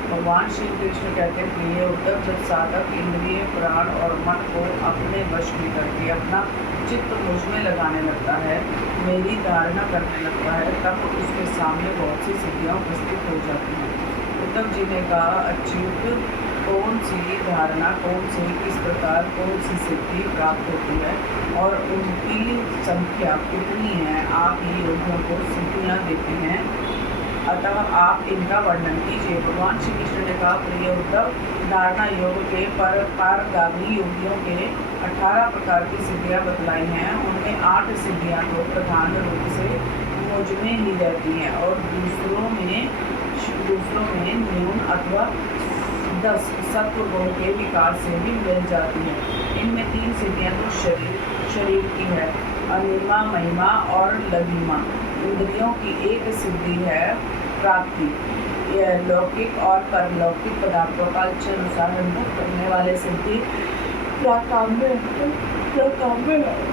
भगवान श्री कृष्ण कहते प्रिय उद्धव, जब साधक इंद्रिय, प्राण और मन को अपने वश में करके अपना चित्त मुझ में लगाने लगता है, मेरी धारणा करने लगता है, तब उसके सामने बहुत सी सिद्धियाँ उपस्थित हो जाती हैं। उद्धव जी ने कहा, अच्युत, कौन सी धारणा, कौन सी, किस प्रकार, कौन सी सिद्धि प्राप्त होती है और उनकी संख्या कितनी है? आप ही योगियों को सिद्धियाँ देते हैं। अतः आप इनका वर्णन कीजिए। भगवान श्री कृष्ण ने कहा, प्रिय उद्धव, धारणा योग के पारगामी योगियों के 18 प्रकार की सिद्धियां बतलाई हैं। उनमें 8 सिद्धियां तो प्रधान रूप से मुझ में ही रहती हैं और दूसरों में न्यून अथवा 10 सत्व गुण के विकास से भी मिल जाती है। इनमें 3 सिद्धियां तो शरीर की है, अनिमा, महिमा और लघिमा। इंद्रियों की एक सिद्धि है प्राप्ति, यह लौकिक और परलौकिक पदार्थों का इच्छानुसार अनुभव करने वाले सिद्धि प्राकाम्य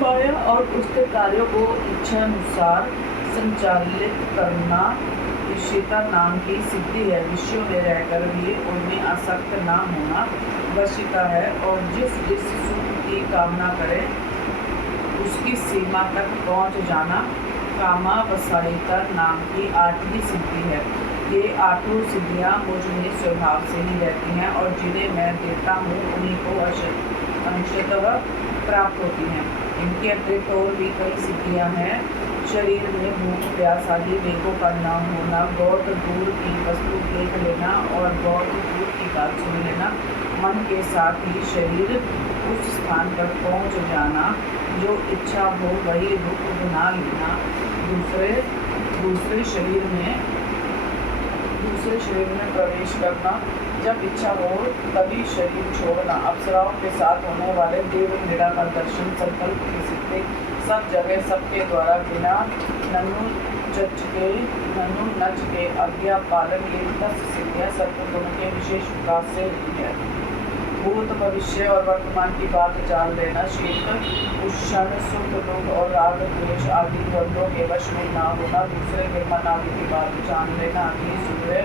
माया और उसके कार्यों को इच्छानुसार संचालित करना ईशिता नाम की सिद्धि है। विषयों में रहकर भी उनमें आसक्त ना होना वशिता है और जिस सुख की कामना करे उसकी सीमा तक पहुंच जाना कामावसायिता नाम की 8वीं सिद्धि है। ये 8 सिद्धियां मुझ में स्वभाव से ही रहती हैं और जिन्हें मैं देता हूँ उन्हीं को अंशतः प्राप्त होती हैं। इनके अतिरिक्त और भी कई सिद्धियां हैं। शरीर में भूख प्यास आदि वेगों का न होना, बहुत दूर की वस्तु देख लेना और बहुत दूर की बात सुन लेना, मन के साथ ही शरीर उस स्थान पर पहुंच जाना, जो इच्छा हो वही रुख बना लेना, दूसरे शरीर में प्रवेश करना, जब इच्छा हो तभी शरीर छोड़ना, अप्सराओं के साथ होने वाले देव क्रीड़ा का दर्शन, संकल्प की सिद्धि, सब जगह सबके द्वारा बिना नन्नू नच के आज्ञा पालन, ये 10 सिद्धियां सत्वगुण के विशेष विकास से हुई है। भूत भविष्य और वर्तमान की बात जान लेना, शीत उष्ण सुख दुख और राग द्वेष आदि द्वंद्वों के वश में ना होना, दूसरे के मन आदि की बात जान लेना, अग्नि सूर्य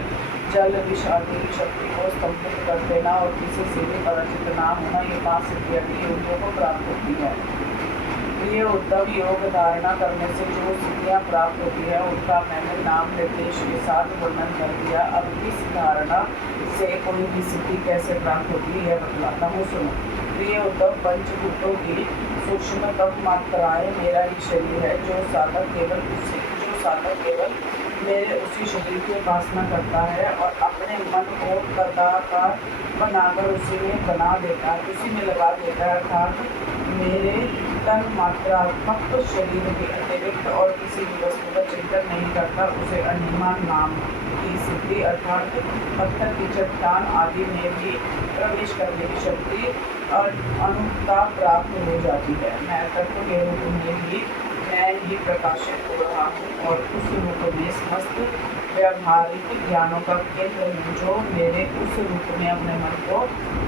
जल विष आदि की शक्ति को स्तंभित कर देना और किसी से भी परिचित ना होना, ये 5 सिद्धियां योगियों को प्राप्त होती है। प्रिय उद्धव, योग धारणा करने से जो सिद्धियां प्राप्त होती है उनका मैंने नाम निर्देश के साथ वर्णन कर दिया। अब इस धारणा से कोई भी सिद्धि कैसे प्राप्त होती है बतलाता हूँ, सुनो। प्रिय उद्धव, पंचभूतों की सूक्ष्मतम मात्राएं मेरा ही शरीर है। जो साधक केवल मेरे उसी शरीर की उपासना करता है और अपने मन को तदाकार बनाकर उसी में बना देता है, उसी में लगा देता है, अर्थात मेरे तन मात्रात्मक शरीर के अतिरिक्त और किसी भी वस्तु का चिंतन नहीं करता, उसे अनिमा नाम की सिद्धि अर्थात पत्थर की चट्टान आदि में भी प्रवेश करने की शक्ति और अनुता प्राप्त हो जाती है। मैं तत्व के रूप में ही मैं ही प्रकाशित हो रहा हूँ और उस रूप में समस्त व्यावहारिक ज्ञानों का केंद्र हूँ, जो मेरे उस रूप में अपने मन को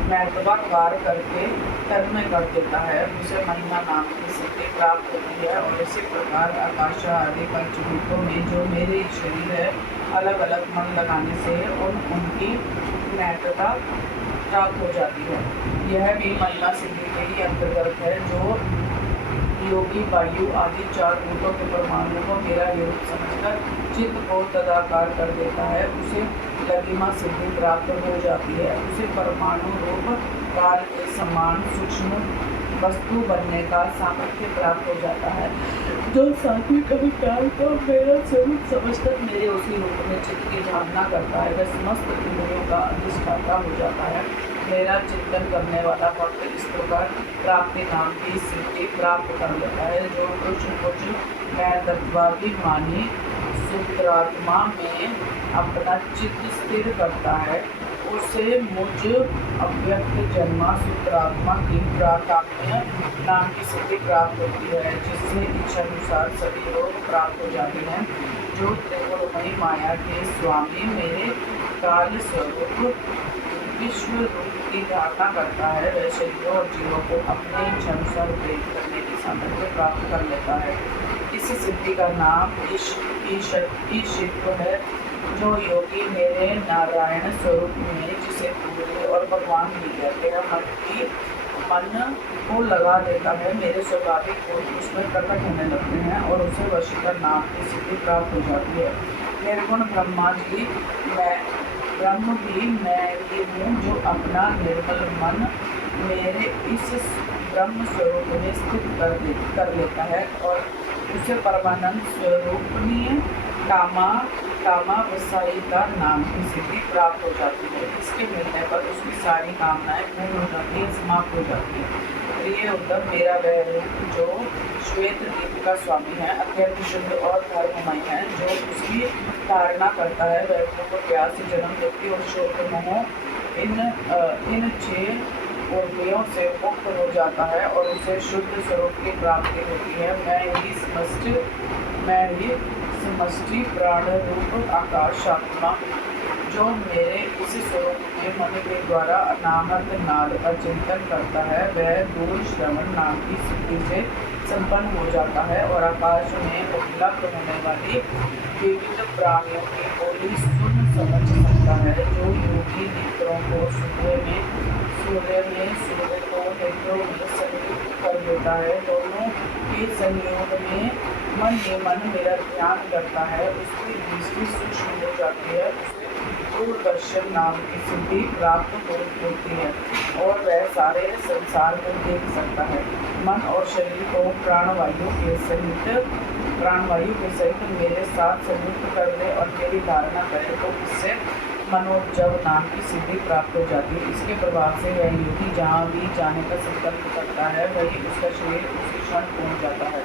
महत्वाकार करके तन्मय कर देता है, उसे महिमा नाम की सिद्धि प्राप्त होती है। और इसी प्रकार आकाश आदि पंचभूतों में जो मेरे शरीर है, अलग अलग मन लगाने से उनकी महत्ता प्राप्त हो जाती है। यह भी महिमा सिद्धि के ही अंतर्गत है। जो योगी वायु आदि 4 भूतों के परमाणु को मेरा रूप समझकर चित्त को तदाकार कर देता है, उसे लघिमा सिद्धि प्राप्त हो जाती है। उसे परमाणु रूप काल के समान सूक्ष्म वस्तु बनने का सामर्थ्य प्राप्त हो जाता है। जो सात्विक अभिकार को मेरा स्वरूप समझकर मेरे उसी रूप में चित्त की धारणा करता है, वह समस्त इंद्रियों का अधिष्ठाता हो जाता है। मेरा चिंतन करने वाला भक्त इस प्रकार प्राप्ति नाम की सिद्धि प्राप्त कर लेता है। जो कुछ मैं तत्वाभिमानी सूत्रात्मा में अपना चित्त स्थिर करता है, उसे मुझ अव्यक्त जन्मा सूत्रात्मा की प्राकाम्य नाम की सिद्धि प्राप्त होती है, जिससे इच्छानुसार सभी लोग प्राप्त हो जाते हैं। जो त्रिगुणमयी माया के स्वामी मेरे काल स्वरूप विश्व रूप की धारणा करता है, वह शरीरों और जीवों को अपने इच्छानुसार प्रेरित करने की सामर्थ्य प्राप्त कर लेता है। इस सिद्धि का नाम ईशित्व है। जो योगी मेरे नारायण स्वरूप में, जिसे पूरे और भगवान भी कहते हैं, मन को लगा देता है, मेरे स्वाभाविक गुण उसमें प्रकट होने लगते हैं और उसे वशीकर नाम की सिद्धि प्राप्त हो जाती है। निर्गुण ब्रह्म भी मैं ही हूँ, जो अपना निर्मल मन मेरे इस ब्रह्म स्वरूप में स्थित कर लेता है और उसे परमानंद स्वरूपनीय कामावसायिता नाम की सिद्धि प्राप्त हो जाती है। इसके मिलने पर उसकी सारी कामनाएं पूर्ण हो जाती है, समाप्त हो जाती है। प्रिय उद्धव, मेरा वह रूप जो श्वेत दीप का स्वामी है, अत्यंत शुद्ध और धर्ममय है, जो उसकी धारणा करता है वह रूप प्यास, जन्म, मृत्यु और शोक मोह इन 6 उर्मियों से मुक्त हो जाता है और उसे शुद्ध स्वरूप की प्राप्ति होती है। मैं ही समष्टि प्राण रूप आकाशात्मा जो मेरे इसी स्वरूप में मन के द्वारा अनाहत नाद का चिंतन करता है, वह दूर श्रवण नाम की सिद्धि से संपन्न हो जाता है और आकाश में उपलब्ध होने वाली विविध प्राणियों की बोली सुन समझ सकता है। जो योगी नेत्रों को सूर्य में सूर्य को नेत्रों में संयुक्त कर देता है, दोनों के संयोग में मन ही मन मेरा ध्यान करता है, उसकी दृष्टि सूक्ष्म हो जाती है, उसे दूरदर्शन नाम की सिद्धि प्राप्त होती है और वह सारे संसार को देख सकता है। मन और शरीर को प्राणवायु के सहित मेरे साथ संयुक्त कर दे और मेरी धारणा करे तो इससे मनोजव नाम की सिद्धि प्राप्त हो जाती है। इसके प्रभाव से वह योगी जहाँ भी जाने का संकल्प करता है, वही उसका शरीर उसी क्षण पहुँच जाता है।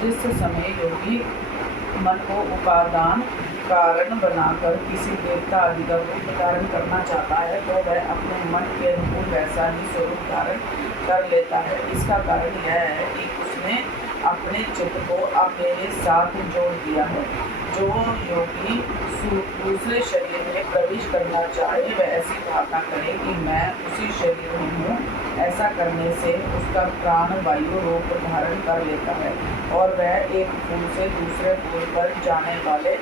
जिस समय योगी मन को उपादान कारण बनाकर किसी देवता आदि का रूप धारण करना चाहता है, तो वह अपने मन के अनुकूल वैसा ही स्वरूप धारण कर लेता है। इसका कारण यह है कि उसने अपने चित्त को अब मेरे साथ जोड़ दिया है। जो योगी दूसरे शरीर में प्रवेश करना चाहे, वह ऐसी भावना करे कि मैं उसी शरीर में हूँ। ऐसा करने से उसका प्राण वायु रूप धारण कर लेता है और वह एक फूल से दूसरे फूल पर जाने वाले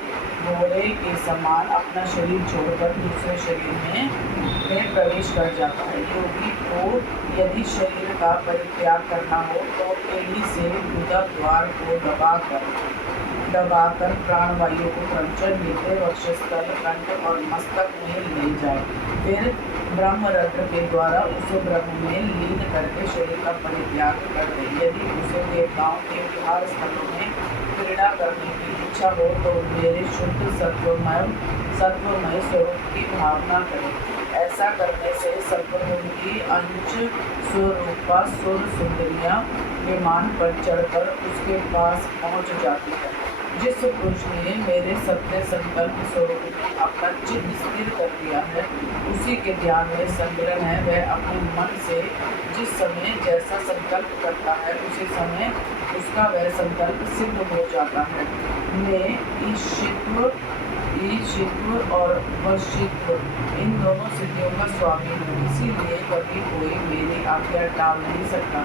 घोड़े के समान अपना शरीर छोड़कर दूसरे शरीर में प्रवेश कर जाता है। योगी को यदि शरीर का परित्याग करना हो तो एड़ी से गुदा द्वार को दबाकर प्राणवायु को क्रमशः हृदय, वक्षस्थल, कंठ और मस्तक में ले जाए। फिर ब्रह्मरंध्र के द्वारा उसे ब्रह्म में लीन करके शरीर का परित्याग कर दे। यदि उसे देवताओं के विहार स्थलों में क्रीड़ा करने की इच्छा हो तो मेरे शुद्ध सत्वमय स्वरूप की भावना करें। ऐसा करने से सत्वगुण की अंश स्वरूपा सुर सुंदरियाँ विमान पर चढ़कर उसके पास पहुँच जाती है। जिस पुरुष ने मेरे सत्य संकल्प स्वरूप में अपना चित्त स्थिर कर दिया है, उसी के ध्यान में संग्रह है। वह अपने मन से जिस समय जैसा संकल्प करता है, उसी समय उसका वह संकल्प सिद्ध हो जाता है। मैं ईशित्व और वशित्व इन दोनों सिद्धियों का स्वामी हूँ, इसीलिए कभी कोई मेरी आज्ञा टाल नहीं सकता।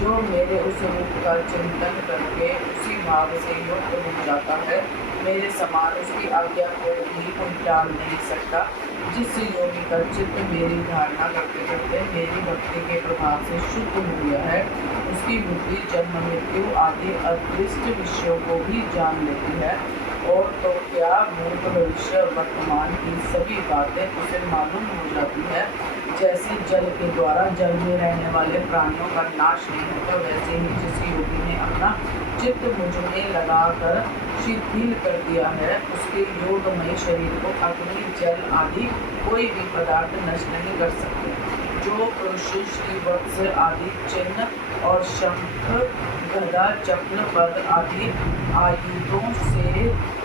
जो मेरे उस रूप का चिंतन करके उसी भाव से युक्त हो जाता है, मेरे समान उसकी आज्ञा को भी कोई टाल नहीं सकता। जिस योगी का चित्त मेरी धारणा करते करते मेरी भक्ति के प्रभाव से शुद्ध हो गया है, उसकी बुद्धि जन्म मृत्यु आदि अदृष्ट विषयों को भी जान लेती है और तो क्या भूत भविष्य वर्तमान की सभी बातें उसे मालूम हो जाती है। जैसे जल के द्वारा जल में रहने वाले प्राणियों का नाश नहीं होता, वैसे ही जिस योगी ने अपना चित्त मुझ में लगाकर शिथिल कर दिया है, उसके योगमय शरीर को अग्नि जल आदि कोई भी पदार्थ नष्ट नहीं कर सकते। जो पुरुष श्री वत्स आदि चिन्ह और शंख गदा चक्र पद आदि आयुधों से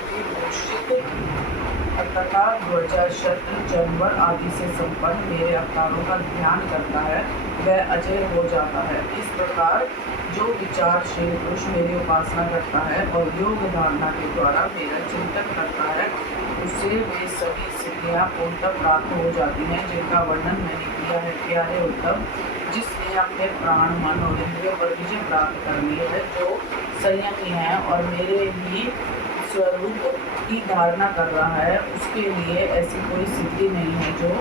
विभूषित तथा ध्वजा शस्त्र जानवर आदि से संपन्न मेरे अवतारों का ध्यान करता है, वह अजय हो जाता है। इस प्रकार जो विचारशील पुरुष मेरी उपासना करता है और योग धारणा के द्वारा मेरा चिंतन करता है, उससे वे सभी सिद्धियाँ पूर्णतः प्राप्त हो जाती हैं, जिनका वर्णन मैंने किया है। प्यारे उद्धव, जिसने अपने प्राण, मन और इंद्रियों पर विजय प्राप्त कर ली है, जो संयमी है और मेरे ही स्वरूप की धारणा कर रहा है, उसके लिए ऐसी कोई सिद्धि नहीं है जो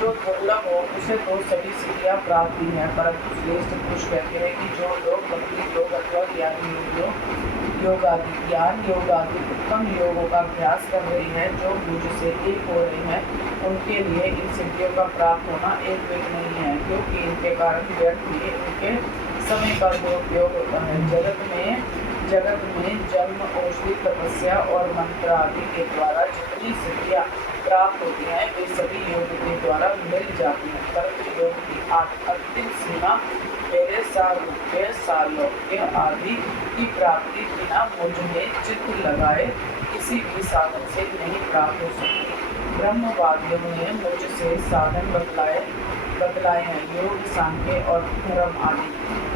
दुर्लभ हो। उसे तो सभी सिद्धियाँ प्राप्त ही है, परंतु श्रेष्ठ पुरुष कहते हैं कि जो लोग भक्ति योग अथवा योग आदि उत्तम योगों का अभ्यास कर रहे हैं, जो मुझसे एक हो रहे हैं, उनके लिए इन सिद्धियों का प्राप्त होना एक वेग नहीं है, क्योंकि इनके कारण व्यर्थ में उनके समय का दुरुपयोग होता है। जगत में जगत में जन्म, औषधि, तपस्या और मंत्र आदि के द्वारा जितनी सिद्धियाँ प्राप्त होती हैं वे सभी योग के द्वारा मिल जाती हैं, परंतु योग की अंतिम सीमा मेरे सारूप्य, सालोक्य आदि की प्राप्ति बिना मुझ में चित्त लगाए किसी भी साधन से नहीं प्राप्त हो सकती। ब्रह्मवादियों ने मुझसे साधन बतलाए हैं, योग, सांख्य और धर्म आदि।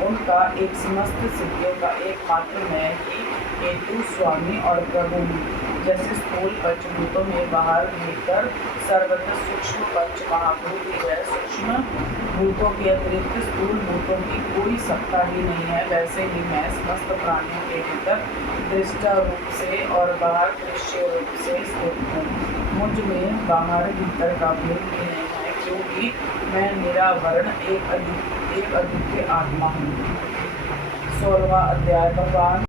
उनका एक समस्त सिद्धियों का एकमात्र मैं ही हेतु, स्वामी और प्रभु हूँ। जैसे स्थूल पंचभूतों में बाहर भीतर सर्वत्र सूक्ष्म पंच महाभूत ही है, सूक्ष्म भूतों के अतिरिक्त स्थूल भूतों की कोई सत्ता ही नहीं है, वैसे ही मैं समस्त प्राणियों के भीतर दृष्टा रूप से और बाहर दृश्य रूप से स्थित हूँ। मुझ में बाहर भीतर का भेद भी नहीं है, क्योंकि मैं निरावरण एक अद्वितीय आत्मा हूँ। 16वां अध्याय। भगवान